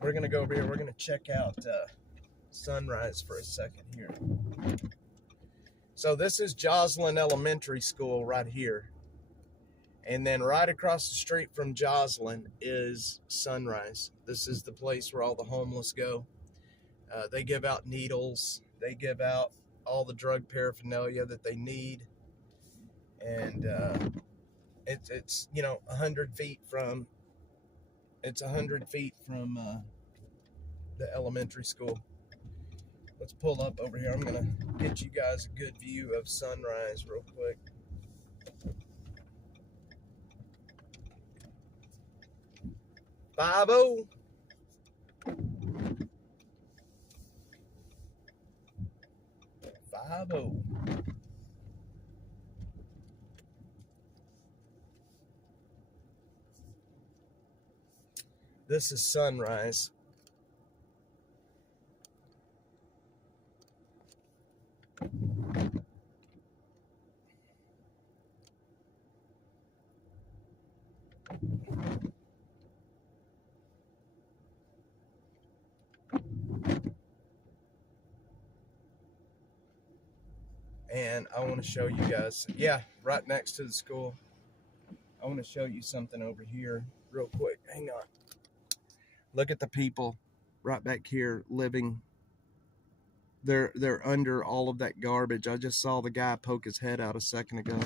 We're going to go over here. We're going to check out Sunrise for a second here. So this is Joslyn Elementary School right here. And then right across the street from Joslyn is Sunrise. This is the place where all the homeless go. They give out needles. They give out all the drug paraphernalia that they need. And it's 100 feet from the elementary school. Let's pull up over here. I'm gonna get you guys a good view of Sunrise real quick. 5-0. This is sunrise. And I want to show you guys, yeah, right next to the school. I want to show you something over here real quick. Hang on. Look at the people right back here living. They're under all of that garbage. I just saw the guy poke his head out a second ago.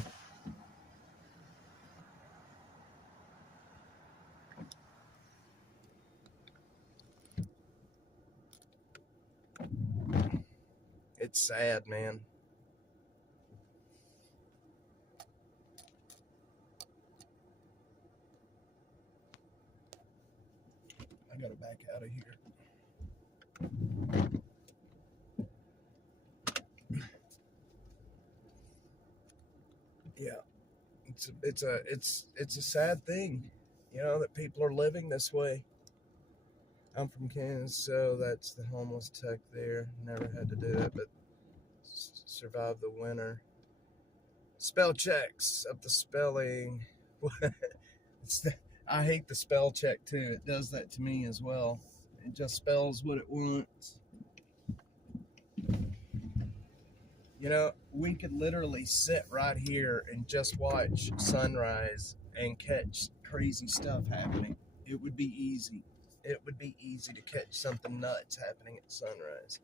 It's sad, man. I gotta back out of here. Yeah, it's a sad thing, you know, that people are living this way. I'm from Kansas, so that's the homeless tech there. Never had to do it, but survived the winter. Spell checks up the spelling. I hate the spell check too. It does that to me as well. It just spells what it wants. You know, we could literally sit right here and just watch sunrise and catch crazy stuff happening. It would be easy. It would be easy to catch something nuts happening at sunrise.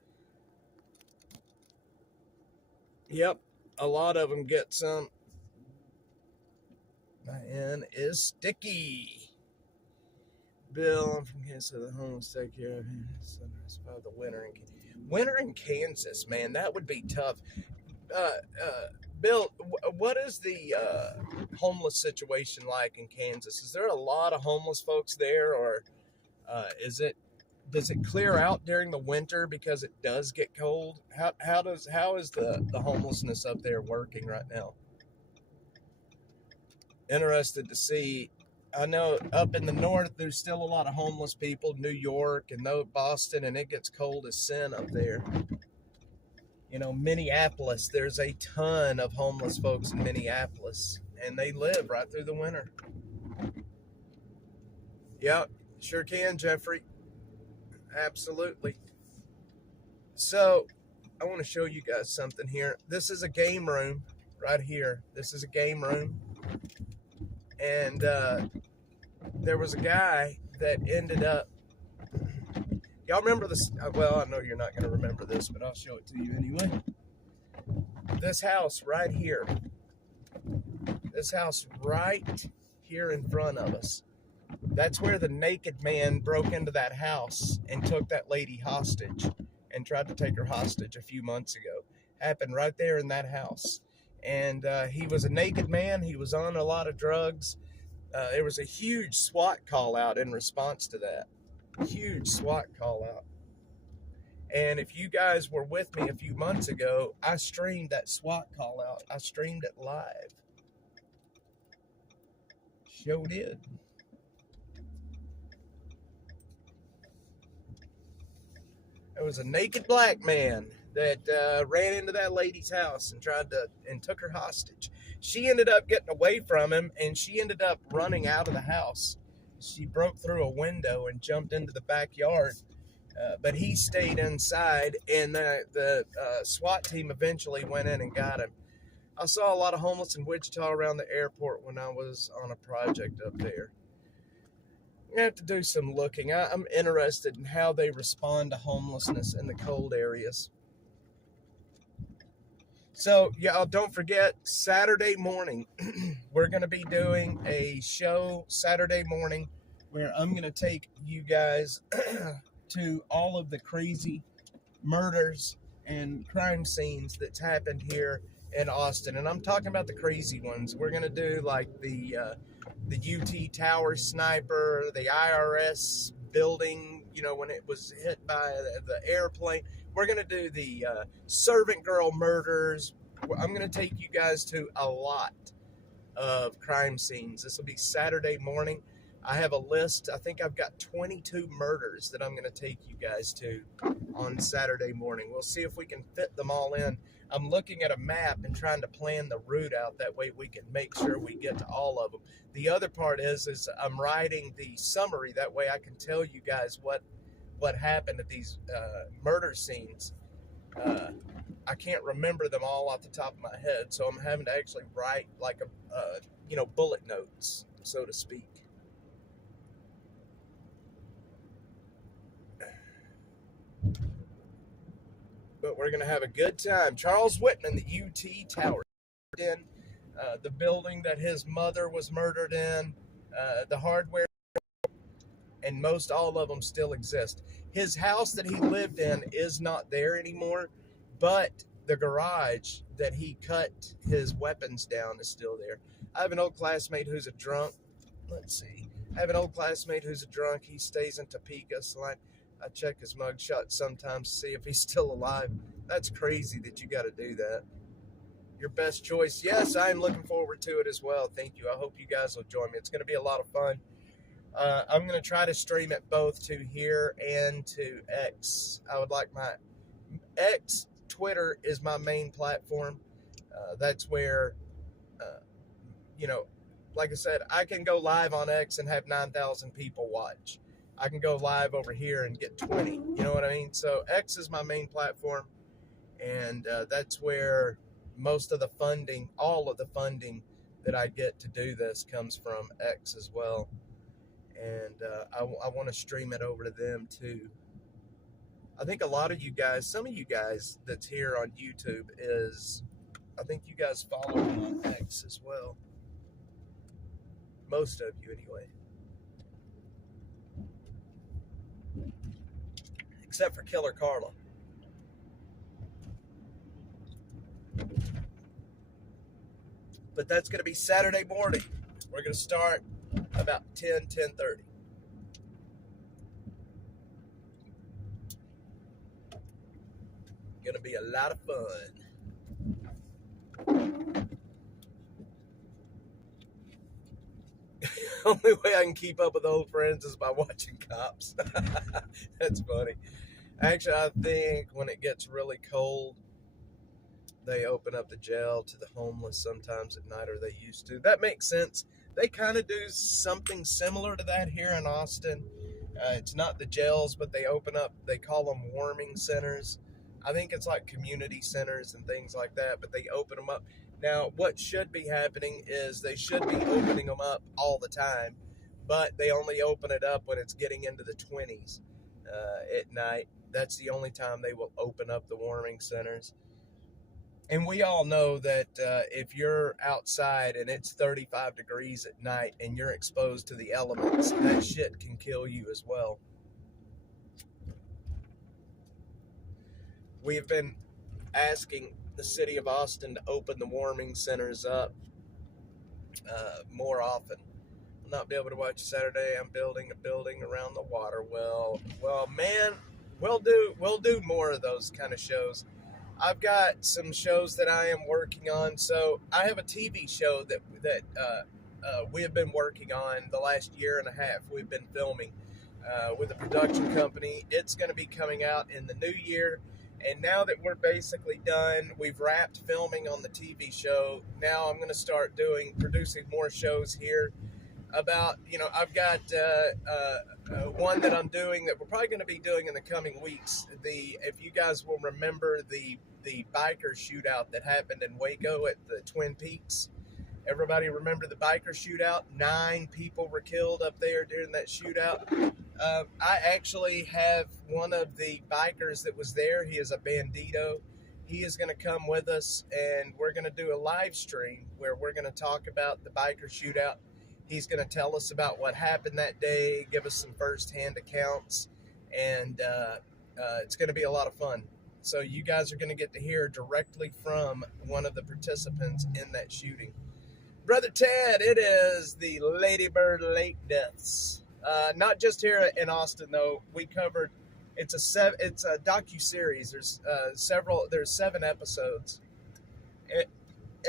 Yep, a lot of them get some. My N is sticky. Bill, I'm from Kansas. The homeless take care of him. Sunrise by the winter in Kansas. Winter in Kansas, man, that would be tough. Bill, what is the homeless situation like in Kansas? Is there a lot of homeless folks there, or does it clear out during the winter because it does get cold? How is the homelessness up there working right now? Interested to see. I know up in the north there's still a lot of homeless people, New York and Boston, and it gets cold as sin up there. You know, Minneapolis, there's a ton of homeless folks in Minneapolis, and they live right through the winter. Yeah, sure can, Jeffrey. Absolutely. So, I want to show you guys something here. This is a game room right here. This is a game room. And there was a guy that ended up, y'all remember this? Well, I know you're not going to remember this, but I'll show it to you anyway. This house right here. This house right here in front of us. That's where the naked man broke into that house and took that lady hostage and tried to take her hostage a few months ago. Happened right there in that house. And he was a naked man. He was on a lot of drugs. There was a huge SWAT call out in response to that. Huge SWAT call out. And if you guys were with me a few months ago, I streamed that SWAT call out. I streamed it live. Sure did. There was a naked black man that ran into that lady's house and took her hostage. She ended up getting away from him, and she ended up running out of the house. She broke through a window and jumped into the backyard, but he stayed inside, and the SWAT team eventually went in and got him. I saw a lot of homeless in Wichita around the airport when I was on a project up there. I have to do some looking. I'm interested in how they respond to homelessness in the cold areas. So, y'all don't forget, Saturday morning, we're going to be doing a show Saturday morning where I'm going to take you guys to all of the crazy murders and crime scenes that's happened here in Austin. And I'm talking about the crazy ones. We're going to do like the the UT Tower sniper, the IRS building, when it was hit by the airplane. We're going to do the servant girl murders. I'm going to take you guys to a lot of crime scenes. This will be Saturday morning. I have a list. I think I've got 22 murders that I'm going to take you guys to on Saturday morning. We'll see if we can fit them all in. I'm looking at a map and trying to plan the route out. That way we can make sure we get to all of them. The other part is I'm writing the summary. That way I can tell you guys what happened at these murder scenes. I can't remember them all off the top of my head, so I'm having to actually write like a bullet notes, so to speak. But we're going to have a good time. Charles Whitman, the UT Tower, in the building that his mother was murdered in, the hardware, and most all of them still exist. His house that he lived in is not there anymore, but the garage that he cut his weapons down is still there. I have an old classmate who's a drunk. Let's see. I have an old classmate who's a drunk. He stays in Topeka, so I check his mugshot sometimes to see if he's still alive. That's crazy that you got to do that. Your best choice. Yes, I'm looking forward to it as well. Thank you. I hope you guys will join me. It's going to be a lot of fun. I'm going to try to stream it both to here and to X. I would like my X. Twitter is my main platform. That's where, like I said, I can go live on X and have 9,000 people watch. I can go live over here and get 20. You know what I mean? So X is my main platform, and that's where most of the funding, all of the funding that I get to do this comes from X as well. And I want to stream it over to them too. I think a lot of you guys, some of you guys that's here on YouTube I think you guys follow me on X as well. Most of you anyway. Except for Killer Carla. But that's going to be Saturday morning. We're going to start about 10:30. Going to be a lot of fun. Only way I can keep up with old friends is by watching Cops. That's funny. Actually, I think when it gets really cold, they open up the jail to the homeless sometimes at night, or they used to. That makes sense. They kind of do something similar to that here in Austin. It's not the jails, but they open up, they call them warming centers. I think it's like community centers and things like that, but they open them up. Now, what should be happening is they should be opening them up all the time, but they only open it up when it's getting into the 20s at night. That's the only time they will open up the warming centers. And we all know that if you're outside and it's 35 degrees at night and you're exposed to the elements, that shit can kill you as well. We have been asking the city of Austin to open the warming centers up more often. I'll not be able to watch Saturday. I'm building a building around the water well. Well, man, we'll do more of those kind of shows. I've got some shows that I am working on. So I have a TV show that we have been working on the last year and a half. We've been filming with a production company. It's going to be coming out in the new year. And now that we're basically done, we've wrapped filming on the TV show. Now I'm going to start producing more shows here. About, I've got one that I'm doing that we're probably going to be doing in the coming weeks. If you guys will remember the biker shootout that happened in Waco at the Twin Peaks. Everybody remember the biker shootout? 9 people were killed up there during that shootout. I actually have one of the bikers that was there. He is a bandito. He is going to come with us, and we're going to do a live stream where we're going to talk about the biker shootout. He's going to tell us about what happened that day, give us some firsthand accounts, and it's going to be a lot of fun. So you guys are going to get to hear directly from one of the participants in that shooting. Brother Ted, it is the Lady Bird Lake deaths. Not just here in Austin, though. We covered. It's a docu-series. There's 7 episodes,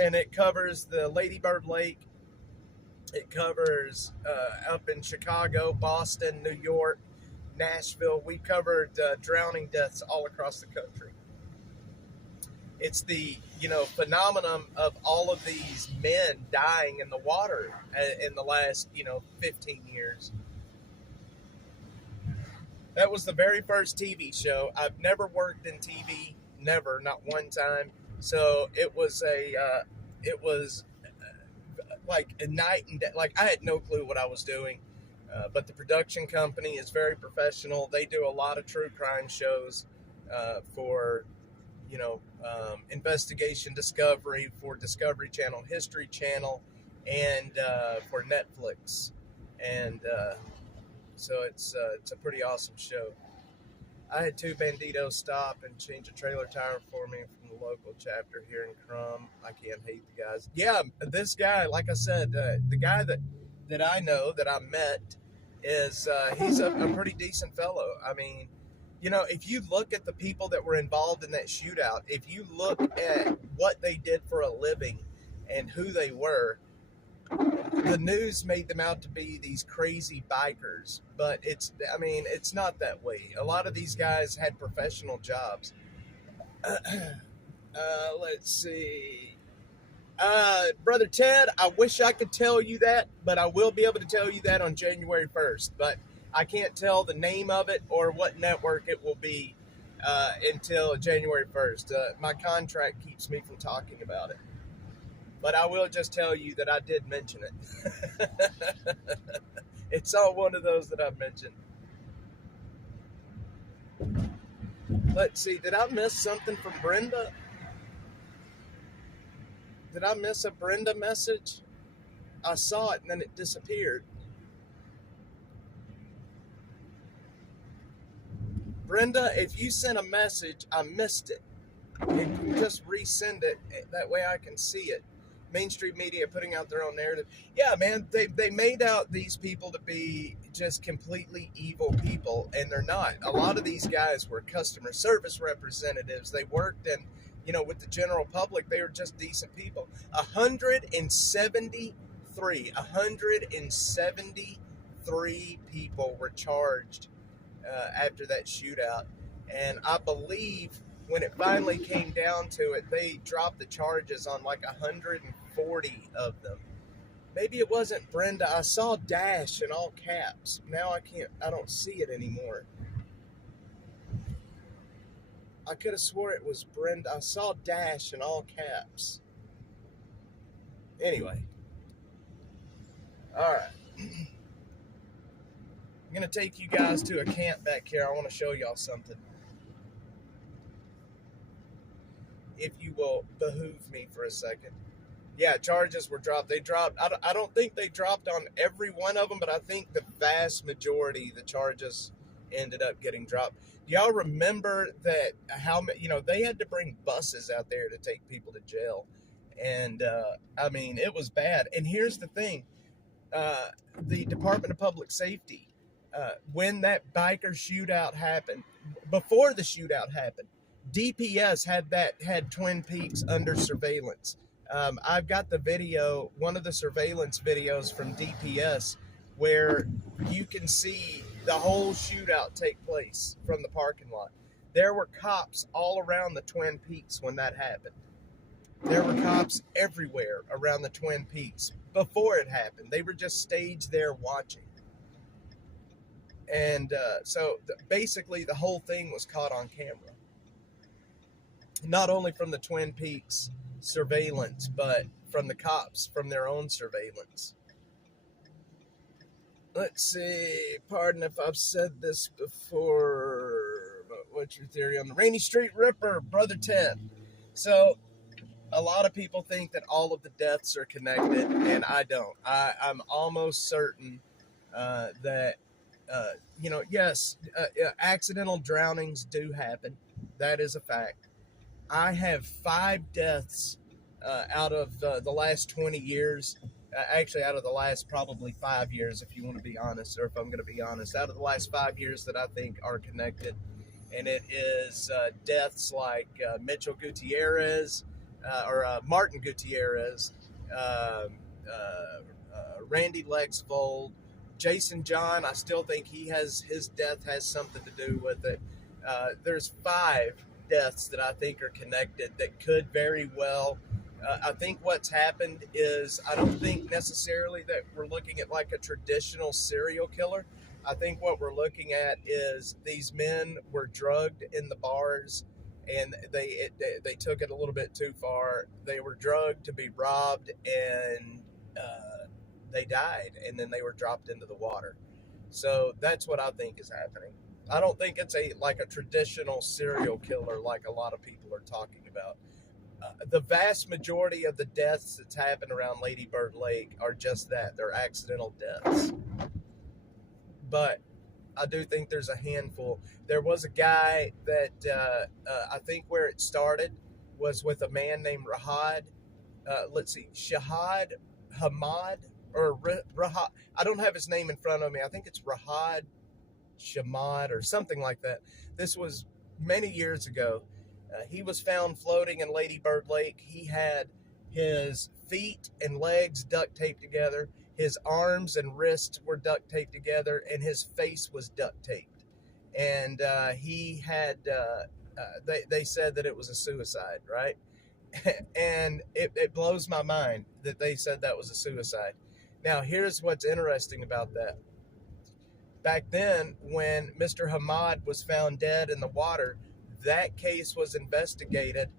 and it covers the Lady Bird Lake. It covers up in Chicago, Boston, New York, Nashville. We covered drowning deaths all across the country. It's the phenomenon of all of these men dying in the water in the last 15 years. That was the very first TV show. I've never worked in TV, never, not one time. So it was like a night and day. Like, I had no clue what I was doing, but the production company is very professional. They do a lot of true crime shows for Investigation Discovery, for Discovery Channel, History Channel, and for Netflix. And so it's a pretty awesome show. I had 2 banditos stop and change a trailer tire for me from the local chapter here in Crum. I can't hate the guys. Yeah, this guy, like I said, the guy that I know, that I met, is he's a pretty decent fellow. I mean, if you look at the people that were involved in that shootout, if you look at what they did for a living and who they were, the news made them out to be these crazy bikers, but it's not that way. A lot of these guys had professional jobs. Let's see. Brother Ted, I wish I could tell you that, but I will be able to tell you that on January 1st, but I can't tell the name of it or what network it will be until January 1st. My contract keeps me from talking about it. But I will just tell you that I did mention it. It's on one of those that I've mentioned. Let's see, did I miss something from Brenda? Did I miss a Brenda message? I saw it and then it disappeared. Brenda, if you sent a message, I missed it. If you just resend it, that way I can see it. Mainstream media putting out their own narrative. Yeah, man, they made out these people to be just completely evil people, and they're not. A lot of these guys were customer service representatives. They worked in, with the general public. They were just decent people. 173 people were charged after that shootout, and I believe when it finally came down to it, they dropped the charges on like 140 of them. Maybe it wasn't Brenda. I saw Dash in all caps. Now I don't see it anymore. I could have swore it was Brenda. I saw Dash in all caps. Anyway. All right. I'm going to take you guys to a camp back here. I want to show y'all something. If you will behoove me for a second. Yeah, charges were dropped. They dropped. I don't think they dropped on every one of them, but I think the vast majority, the charges ended up getting dropped. Do y'all remember that? They had to bring buses out there to take people to jail, and it was bad. And here's the thing: the Department of Public Safety, when that biker shootout happened, before the shootout happened, DPS had Twin Peaks under surveillance. I've got the video, one of the surveillance videos from DPS, where you can see the whole shootout take place from the parking lot. There were cops all around the Twin Peaks when that happened. There were cops everywhere around the Twin Peaks before it happened. They were just staged there watching. And basically the whole thing was caught on camera. Not only from the Twin Peaks surveillance, but from the cops, from their own surveillance. Let's see, pardon if I've said this before, but what's your theory on the Rainy Street Ripper, Brother Ted? So, a lot of people think that all of the deaths are connected, and I don't. I'm almost certain that, yes, accidental drownings do happen. That is a fact. I have 5 deaths out of the last 20 years. Actually, out of the last probably 5 years, if you want to be honest, or if I'm going to be honest, out of the last 5 years that I think are connected. And it is deaths like Mitchell Gutierrez or Martin Gutierrez, Randy Lexvold, Jason John. I still think his death has something to do with it. There's 5 deaths that I think are connected that could very well. I think what's happened is I don't think necessarily that we're looking at like a traditional serial killer. I think what we're looking at is these men were drugged in the bars, and they took it a little bit too far. They were drugged to be robbed, and they died, and then they were dropped into the water. So that's what I think is happening. I don't think it's like a traditional serial killer like a lot of people are talking about. The vast majority of the deaths that's happened around Lady Bird Lake are just that. They're accidental deaths. But I do think there's a handful. There was a guy that I think where it started was with a man named Rahad. Shahad Hamad or Rahad. I don't have his name in front of me. I think it's Rahad Shamad or something like that. This was many years ago. He was found floating in Lady Bird Lake. He had his feet and legs duct taped together. His arms and wrists were duct taped together, and his face was duct taped. And he had, they said that it was a suicide, right? And it blows my mind that they said that was a suicide. Now, here's what's interesting about that. Back then, when Mr. Hamad was found dead in the water, that case was investigated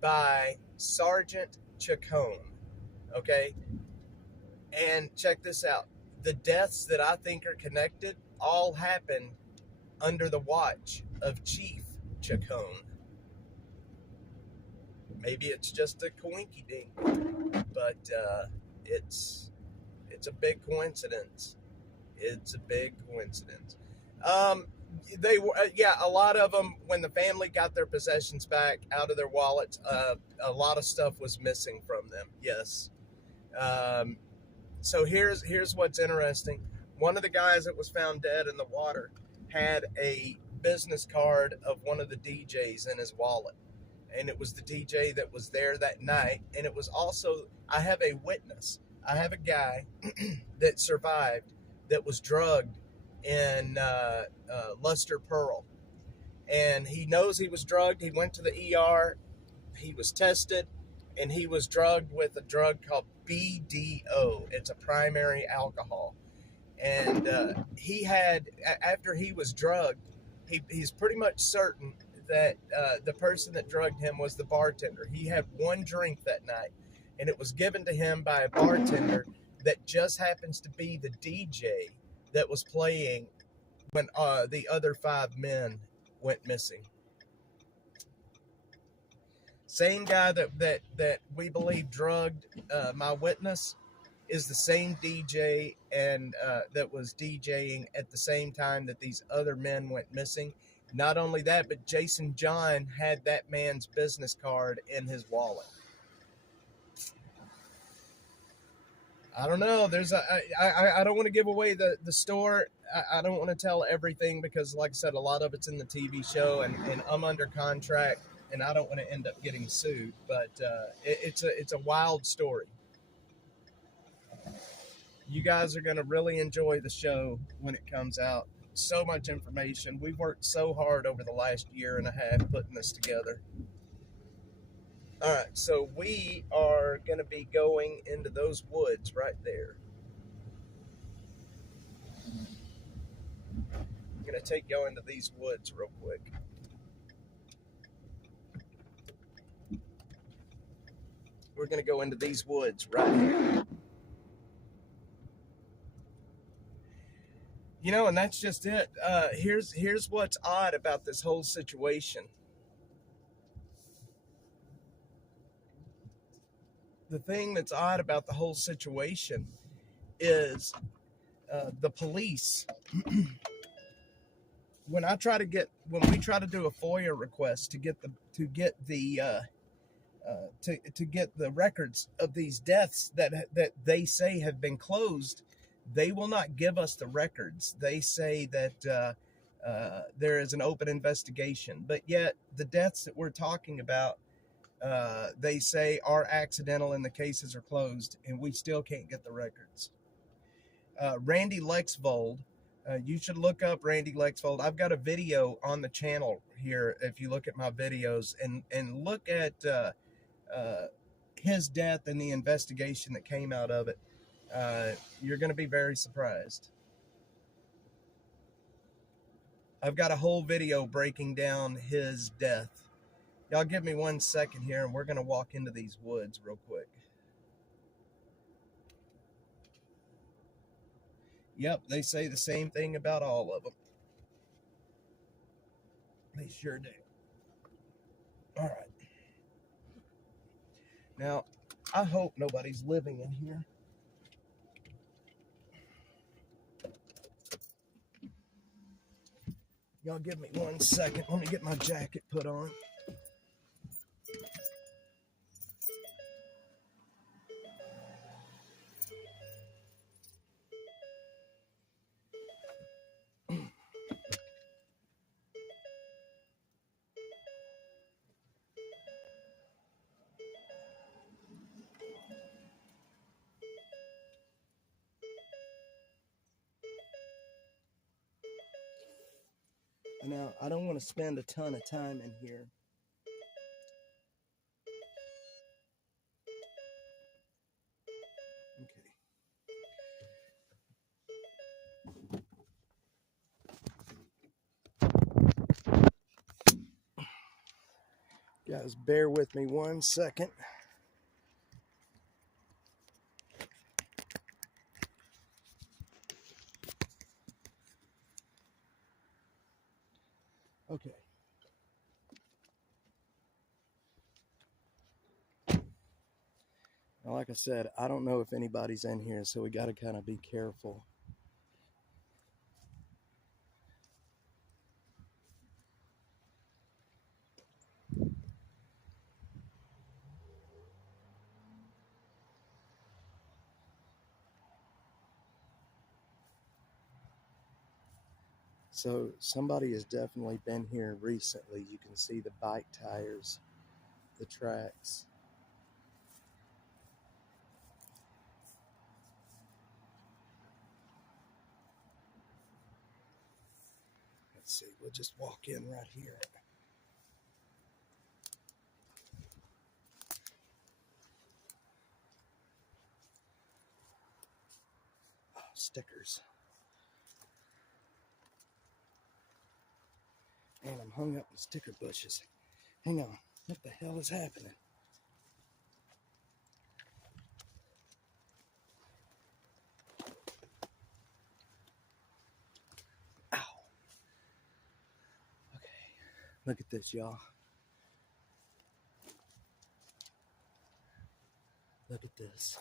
by Sergeant Chacon, okay? And check this out. The deaths that I think are connected all happened under the watch of Chief Chacon. Maybe it's just a coinky-dink, but it's a big coincidence. It's a big coincidence. They were, a lot of them, when the family got their possessions back out of their wallets, a lot of stuff was missing from them. Yes. So here's what's interesting. One of the guys that was found dead in the water had a business card of one of the DJs in his wallet. And it was the DJ that was there that night. And it was also, I have a witness. I have a guy that survived that was drugged in Luster Pearl. And he knows he was drugged. He went to the ER. He was tested. And he was drugged with a drug called BDO. It's a primary alcohol. And he had, after he was drugged, he's pretty much certain that the person that drugged him was the bartender. He had one drink that night, and it was given to him by a bartender that just happens to be the DJ that was playing when the other 5 men went missing. Same guy that we believe drugged my witness is the same DJ and that was DJing at the same time that these other men went missing. Not only that, but Jason John had that man's business card in his wallet. I don't know. I don't want to give away the store. I don't want to tell everything because, like I said, a lot of it's in the TV show, and I'm under contract, and I don't want to end up getting sued. But it's a wild story. You guys are going to really enjoy the show when it comes out. So much information. We've worked so hard over the last year and a half putting this together. All right, so we are going to be going into those woods right there. I'm going to take y'all into these woods real quick. We're going to go into these woods right here. You know, and that's just it. Here's what's odd about this whole situation. The thing that's odd about the whole situation is the police. When we try to do a FOIA request to get the to get the records of these deaths that they say have been closed. They will not give us the records. They say that there is an open investigation, but yet the deaths that we're talking about, they say are accidental and the cases are closed, and we still can't get the records. Randy Lexvold, you should look up Randy Lexvold. I've got a video on the channel here. If you look at my videos and look at his death and the investigation that came out of it, you're going to be very surprised. I've got a whole video breaking down his death. Y'all give me 1 second here, and we're going to walk into these woods real quick. Yep, they say the same thing about all of them. They sure do. All right. Now, I hope nobody's living in here. Y'all give me 1 second. Let me get my jacket put on. Now, I don't want to spend a ton of time in here. Okay. Guys, bear with me 1 second. Okay. Now, like I said, I don't know if anybody's in here, so we got to kind of be careful. So somebody has definitely been here recently. You can see the bike tires, the tracks. Let's see, we'll just walk in right here. Oh, stickers. And I'm hung up in sticker bushes. Hang on, what the hell is happening? Ow. Okay, look at this, y'all. Look at this.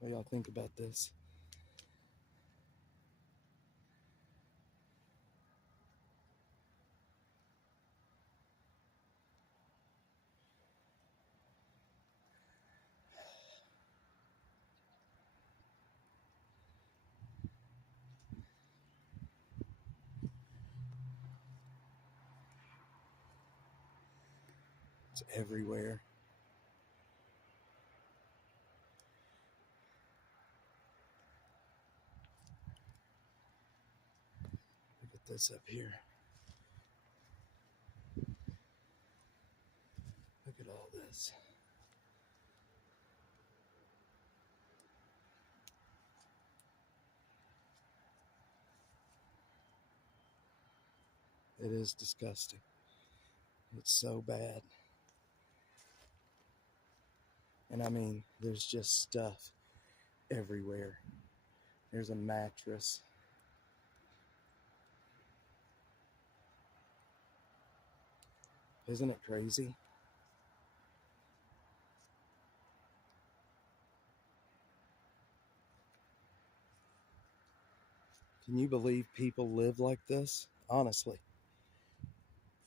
What do y'all think about this? It's everywhere. Look at this up here. Look at all this. It is disgusting. It's so bad. And I mean, there's just stuff everywhere. There's a mattress. Isn't it crazy? Can you believe people live like this? Honestly,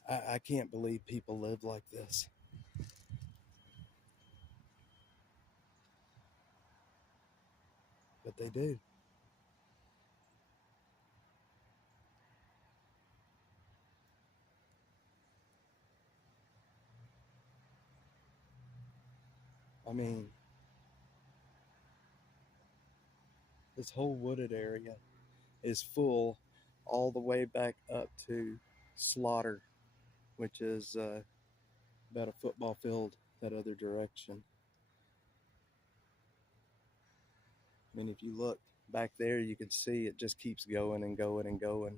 I can't believe people live like this. But they do. I mean, this whole wooded area is full all the way back up to Slaughter, which is about a football field that other direction. I mean, if you look back there, you can see it just keeps going and going and going.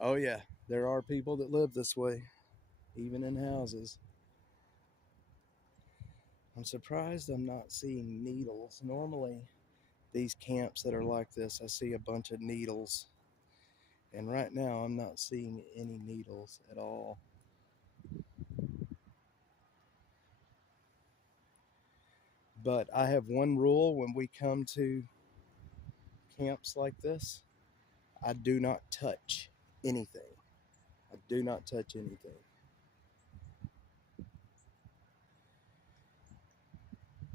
Oh, yeah, there are people that live this way, even in houses. I'm surprised I'm not seeing needles. Normally, these camps that are like this, I see a bunch of needles. And right now, I'm not seeing any needles at all. But I have one rule when we come to camps like this: I do not touch anything. I do not touch anything.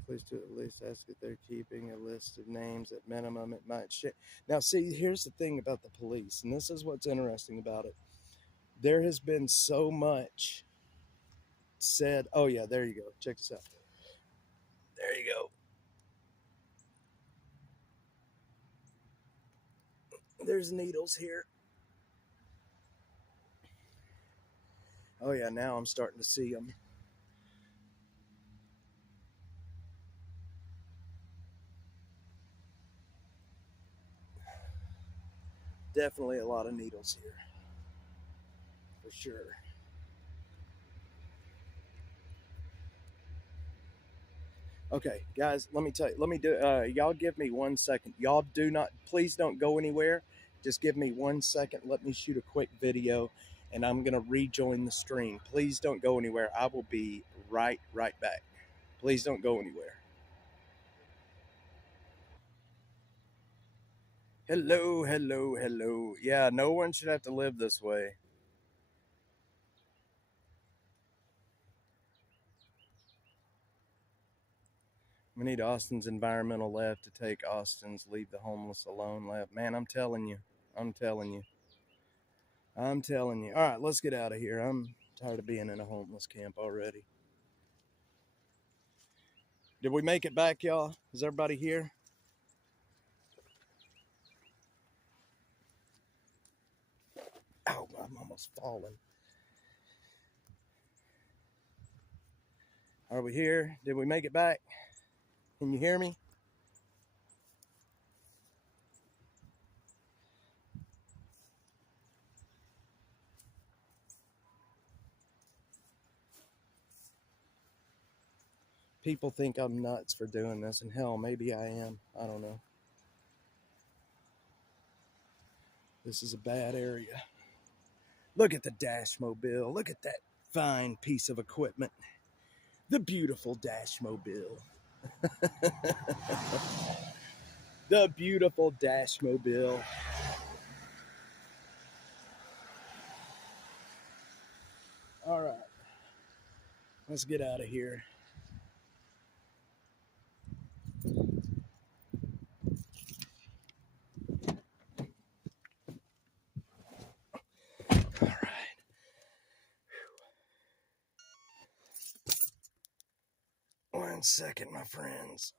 Please to at least ask if they're keeping a list of names. At minimum, it might share. Now, see, here's the thing about the police, and this is what's interesting about it. There has been so much said. Oh, yeah, there you go. Check this out. There you go. There's needles here. Oh, yeah, now I'm starting to see them. Definitely a lot of needles here. For sure. Okay, guys, let me tell you. Let me do. Y'all give me 1 second. Y'all do not. Please don't go anywhere. Just give me 1 second. Let me shoot a quick video, and I'm gonna rejoin the stream. Please don't go anywhere. I will be right back. Please don't go anywhere. Hello, hello, hello. Yeah, no one should have to live this way. We need Austin's environmental left to take Austin's leave the homeless alone left. Man, I'm telling you. I'm telling you. I'm telling you. All right, let's get out of here. I'm tired of being in a homeless camp already. Did we make it back, y'all? Is everybody here? Ow, I'm almost falling. Are we here? Did we make it back? Can you hear me? People think I'm nuts for doing this, and hell, maybe I am. I don't know. This is a bad area. Look at the Dash Mobile. Look at that fine piece of equipment. The beautiful Dash Mobile. The beautiful Dash Mobile. All right. Let's get out of here. All right. 1 second, my friends.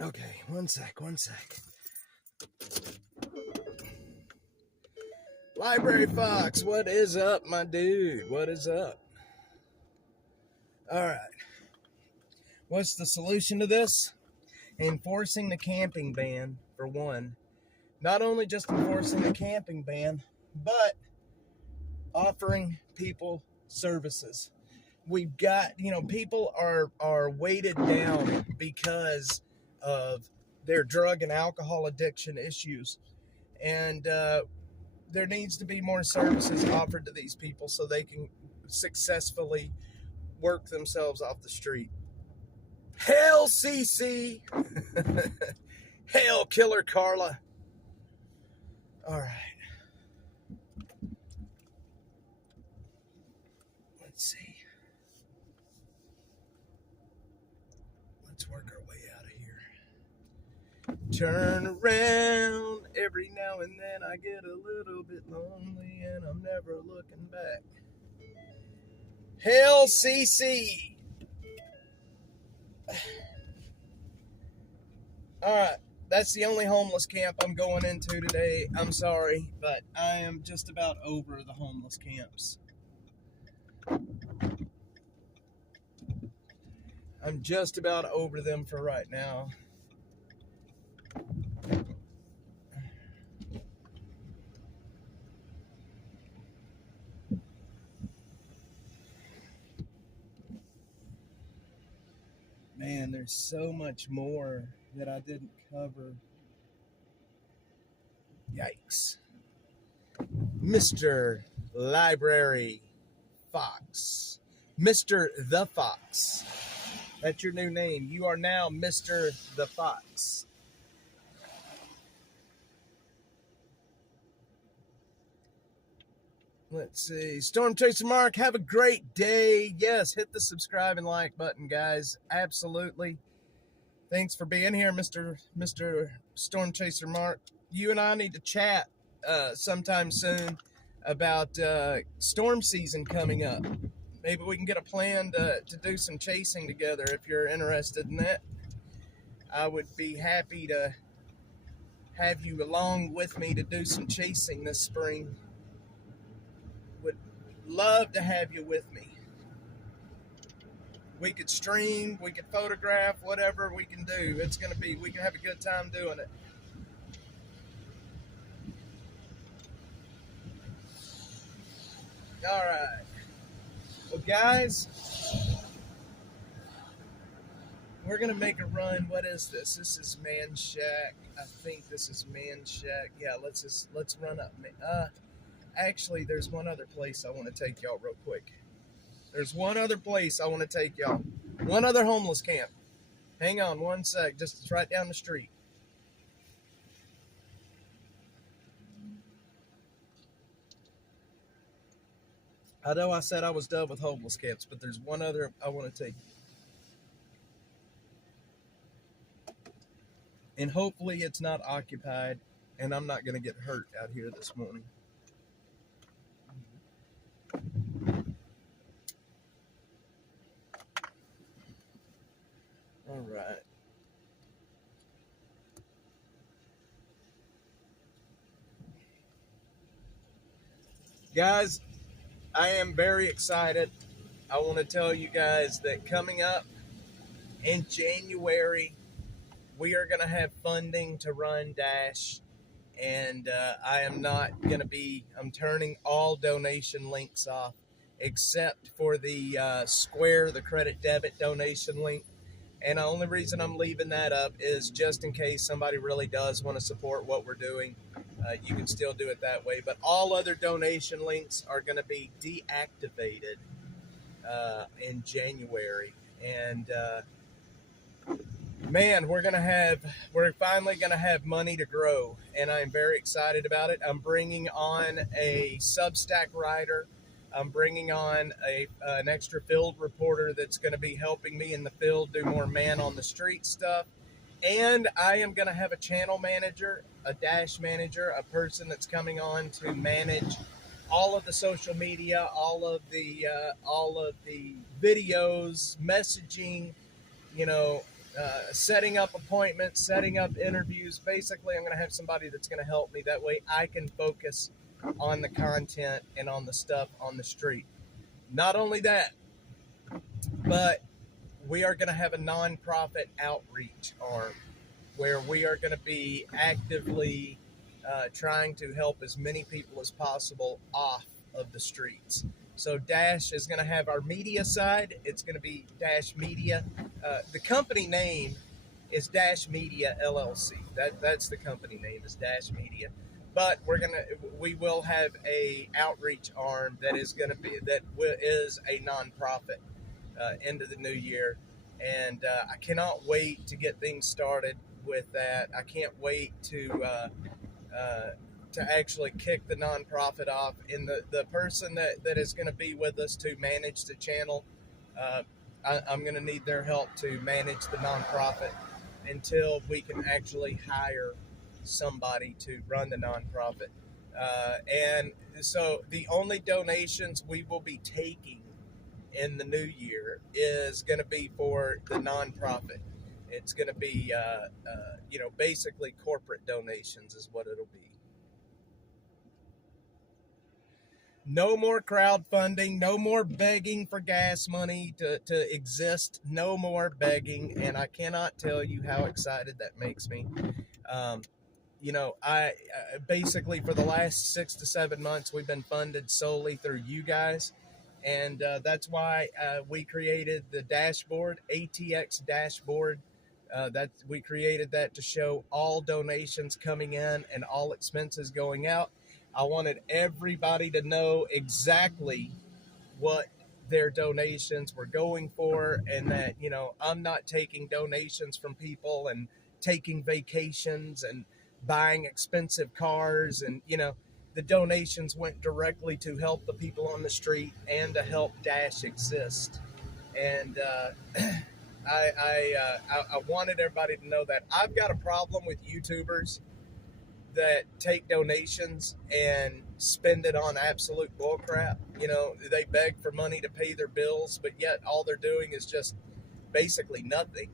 Okay, 1 sec, 1 sec. Library Fox, what is up, my dude? What is up? All right. What's the solution to this? Enforcing the camping ban, for one. Not only just enforcing the camping ban, but offering people services. We've got, people are weighted down because of their drug and alcohol addiction issues. And there needs to be more services offered to these people so they can successfully work themselves off the street. Hail CC! Hail Killer Carla! All right. Let's see. Let's work our way out of here. Turn around. Every now and then I get a little bit lonely and I'm never looking back. Hail CC! All right. That's the only homeless camp I'm going into today. I'm sorry, but I am just about over the homeless camps. I'm just about over them for right now. Man, there's so much more that I didn't cover. Yikes. Mr. Library Fox. Mr. The Fox. That's your new name. You are now Mr. The Fox. Let's see. Storm Chaser Mark, have a great day. Yes, hit the subscribe and like button, guys. Absolutely. Thanks for being here, Mr. Storm Chaser Mark. You and I need to chat sometime soon about storm season coming up. Maybe we can get a plan to do some chasing together if you're interested in that. I would be happy to have you along with me to do some chasing this spring. Would love to have you with me. We could stream, we could photograph, whatever we can do. We can have a good time doing it. All right. Well, guys, we're going to make a run. What is this? This is Man Shack. I think this is Man Shack. Yeah, let's run up. Actually, there's one other place I want to take y'all real quick. There's one other place I want to take y'all. One other homeless camp. Hang on one sec. Just right down the street. I know I said I was done with homeless camps, but there's one other I want to take. And hopefully it's not occupied, and I'm not going to get hurt out here this morning. All right. Guys, I am very excited. I want to tell you guys that coming up in January, we are going to have funding to run Dash, and I'm turning all donation links off except for the Square, the credit debit donation link. And the only reason I'm leaving that up is just in case somebody really does want to support what we're doing. You can still do it that way. But all other donation links are going to be deactivated in January. And man, we're finally going to have money to grow. And I'm very excited about it. I'm bringing on a Substack writer. I'm bringing on an extra field reporter that's going to be helping me in the field do more man-on-the-street stuff. And I am going to have a channel manager, a Dash manager, a person that's coming on to manage all of the social media, all of the videos, messaging, setting up appointments, setting up interviews. Basically, I'm going to have somebody that's going to help me. That way I can focus on the content and on the stuff on the street. Not only that, but we are going to have a nonprofit outreach arm where we are going to be actively trying to help as many people as possible off of the streets. So Dash is going to have our media side. It's going to be Dash Media. The company name is Dash Media LLC. That's the company name, is Dash Media. but we will have a outreach arm that is is a nonprofit into the new year, and I cannot wait to get things started with that. I can't wait to actually kick the nonprofit off. And the person that is going to be with us to manage the channel, I'm going to need their help to manage the nonprofit until we can actually hire somebody to run the nonprofit. And so the only donations we will be taking in the new year is going to be for the nonprofit. It's going to be, basically corporate donations is what it'll be. No more crowdfunding, no more begging for gas money to exist, no more begging. And I cannot tell you how excited that makes me. I basically for the last 6 to 7 months, we've been funded solely through you guys. And that's why we created the dashboard, ATX dashboard. We created that to show all donations coming in and all expenses going out. I wanted everybody to know exactly what their donations were going for, and that, I'm not taking donations from people and taking vacations and buying expensive cars. And, the donations went directly to help the people on the street and to help Dash exist. And I wanted everybody to know that. I've got a problem with YouTubers that take donations and spend it on absolute bullcrap. They beg for money to pay their bills, but yet all they're doing is just basically nothing.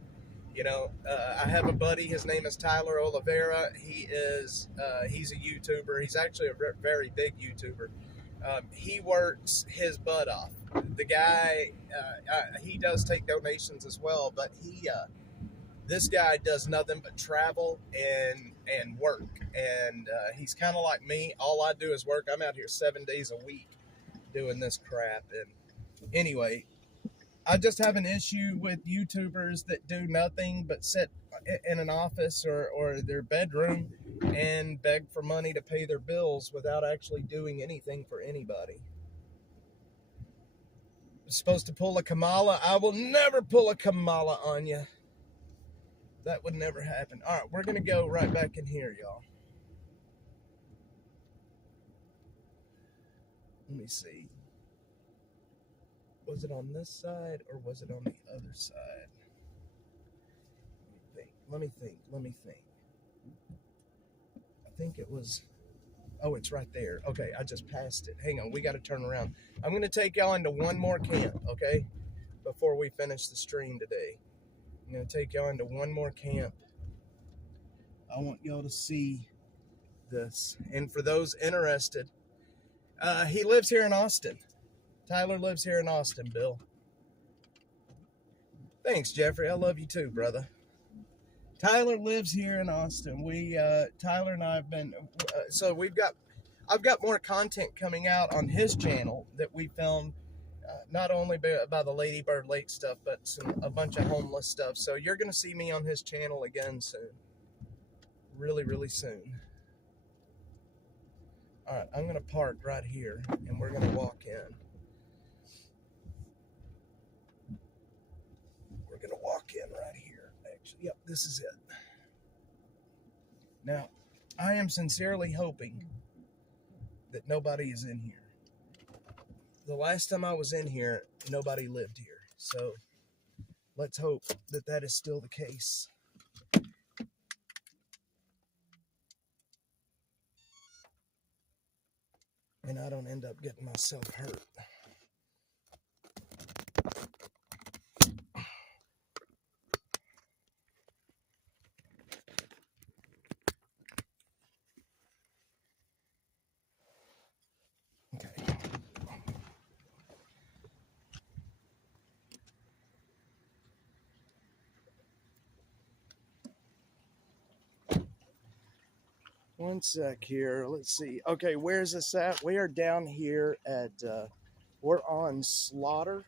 I have a buddy, his name is Tyler Oliveira. He's a YouTuber. He's actually a very big YouTuber. He works his butt off. The guy, he does take donations as well, but this guy does nothing but travel and work. And he's kind of like me. All I do is work. I'm out here 7 days a week doing this crap. And anyway, I just have an issue with YouTubers that do nothing but sit in an office or their bedroom and beg for money to pay their bills without actually doing anything for anybody. I'm supposed to pull a Kamala. I will never pull a Kamala on you. That would never happen. All right, we're going to go right back in here, y'all. Let me see. Was it on this side or was it on the other side? Let me think. I think it was... Oh, it's right there. Okay, I just passed it. Hang on, we got to turn around. I'm going to take y'all into one more camp, okay? Before we finish the stream today. I'm going to take y'all into one more camp. I want y'all to see this. And for those interested, he lives here in Austin. Tyler lives here in Austin, Bill. Thanks, Jeffrey. I love you too, brother. Tyler lives here in Austin. Tyler and I have been, so I've got more content coming out on his channel that we filmed, not only by the Lady Bird Lake stuff, but a bunch of homeless stuff. So you're going to see me on his channel again soon. Really, really soon. All right, I'm going to park right here, and we're going to walk in. We're going to walk in right here, actually. Yep, this is it. Now, I am sincerely hoping that nobody is in here. The last time I was in here, nobody lived here. So let's hope that that is still the case. And I don't end up getting myself hurt. Okay. One sec here. Let's see. Okay, where's this at? We are down here at, we're on Slaughter.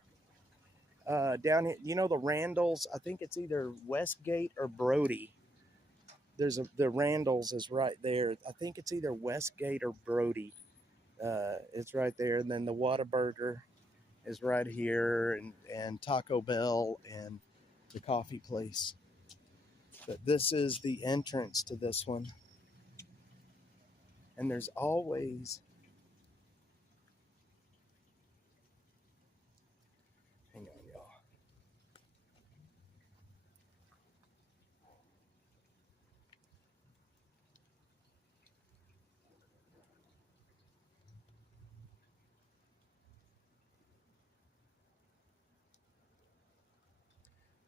Down here, the Randalls. I think it's either Westgate or Brody. the Randall's is right there. I think it's either Westgate or Brody. It's right there, and then the Whataburger is right here, and Taco Bell and the coffee place. But this is the entrance to this one, and there's always, hang on y'all,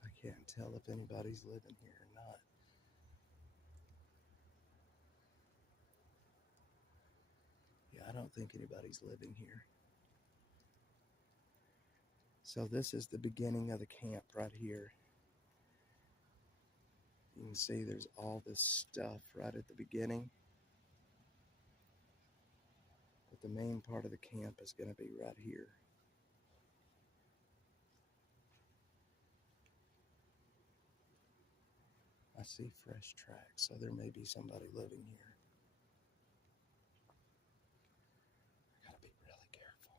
I can't tell if anybody's living here or not. Yeah, I don't think anybody's living here. So this is the beginning of the camp right here. You can see there's all this stuff right at the beginning. But the main part of the camp is going to be right here. I see fresh tracks, so there may be somebody living here. I gotta be really careful.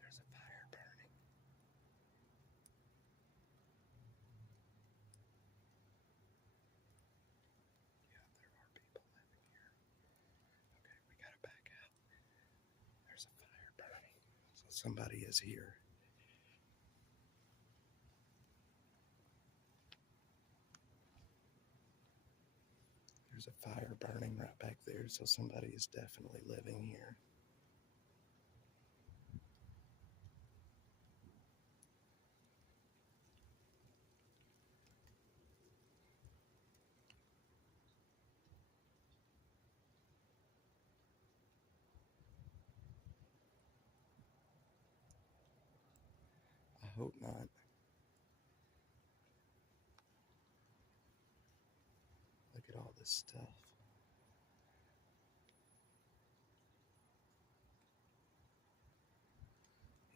There's a fire burning. Yeah, there are people living here. Okay, we gotta back out. There's a fire burning. So somebody is here. There's a fire burning right back there, so somebody is definitely living here. I hope not. Look at all this stuff.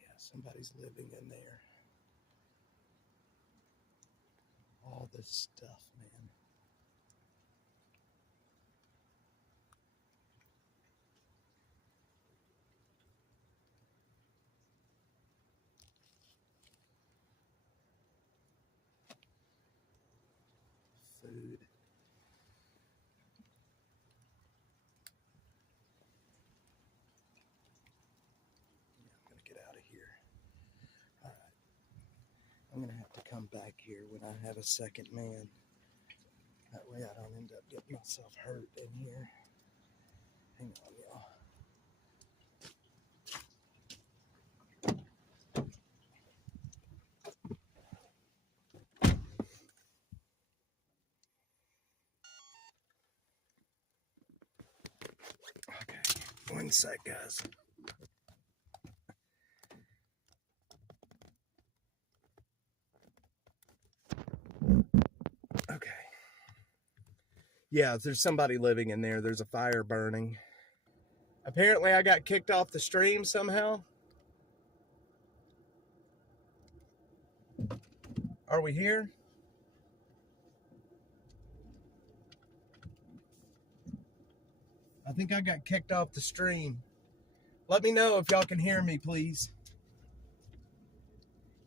Yeah, somebody's living in there. All this stuff, man. Food. Yeah, I'm gonna get out of here. All right. I'm gonna have to come back here when I have a second man. That way I don't end up getting myself hurt in here. Hang on, y'all. Okay, one sec, guys. Okay. Yeah, there's somebody living in there. There's a fire burning. Apparently, I got kicked off the stream somehow. Are we here? I think I got kicked off the stream. Let me know if y'all can hear me, please.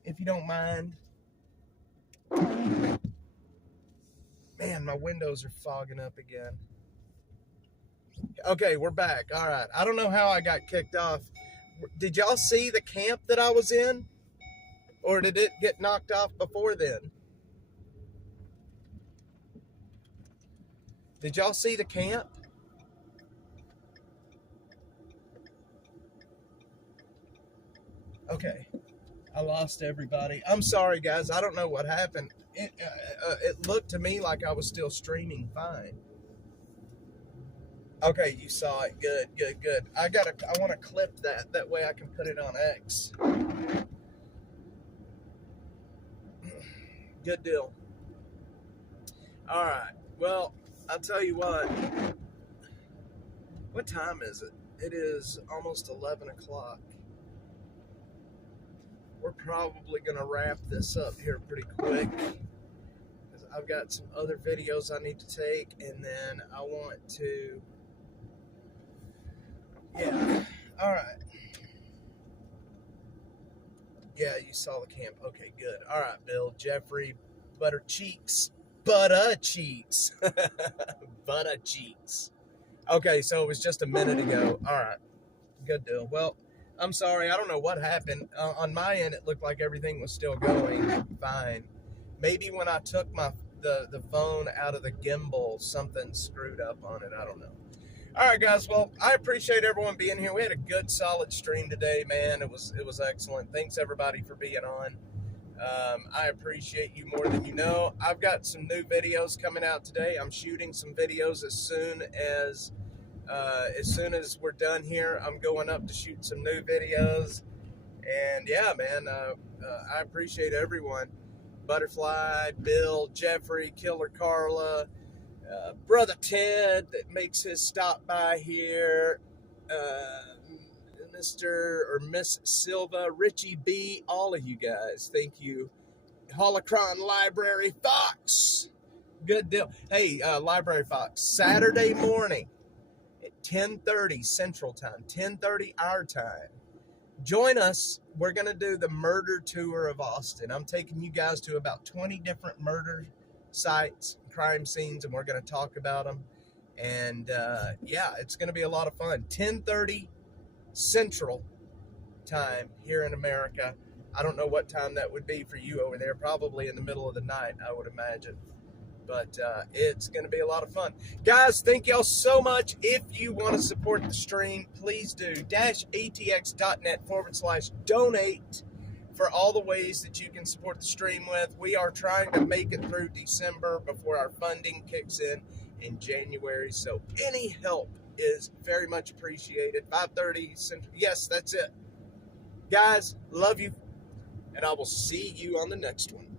If you don't mind. Man, my windows are fogging up again. Okay, we're back. All right. I don't know how I got kicked off. Did y'all see the camp that I was in? Or did it get knocked off before then? Did y'all see the camp? Okay. I lost everybody. I'm sorry, guys. I don't know what happened. It looked to me like I was still streaming fine. Okay, you saw it. Good, good, good. I want to clip that. That way I can put it on X. Good deal. All right. Well, I'll tell you what. What time is it? It is almost 11 o'clock. We're probably going to wrap this up here pretty quick. I've got some other videos I need to take, and then I want to, yeah, all right. Yeah, you saw the camp. Okay, good. All right, Bill, Jeffrey, Butter Cheeks. Butter Cheeks. Butter Cheeks. Okay, so it was just a minute ago. All right, good deal. Well, I'm sorry. I don't know what happened. On my end, it looked like everything was still going fine. Maybe when I took the phone out of the gimbal, something screwed up on it. I don't know. All right, guys. Well, I appreciate everyone being here. We had a good, solid stream today, man. It was excellent. Thanks everybody for being on. I appreciate you more than you know. I've got some new videos coming out today. I'm shooting some videos as soon as we're done here. I'm going up to shoot some new videos. And yeah, man, I appreciate everyone. Butterfly, Bill, Jeffrey, Killer Carla, Brother Ted that makes his stop by here, Mr. or Miss Silva, Richie B, all of you guys, thank you. Holocron Library Fox, good deal. Hey, Library Fox, Saturday morning at 10:30 Central Time, 10:30 our time. Join us. We're going to do the murder tour of Austin. I'm taking you guys to about 20 different murder sites, crime scenes, and we're going to talk about them. And yeah, it's going to be a lot of fun. 10:30 Central Time here in America. I don't know what time that would be for you over there. Probably in the middle of the night, I would imagine. But it's going to be a lot of fun. Guys, thank y'all so much. If you want to support the stream, please do. -atx.net/donate for all the ways that you can support the stream with. We are trying to make it through December before our funding kicks in January. So any help is very much appreciated. 5:30 Central. Yes, that's it. Guys, love you. And I will see you on the next one.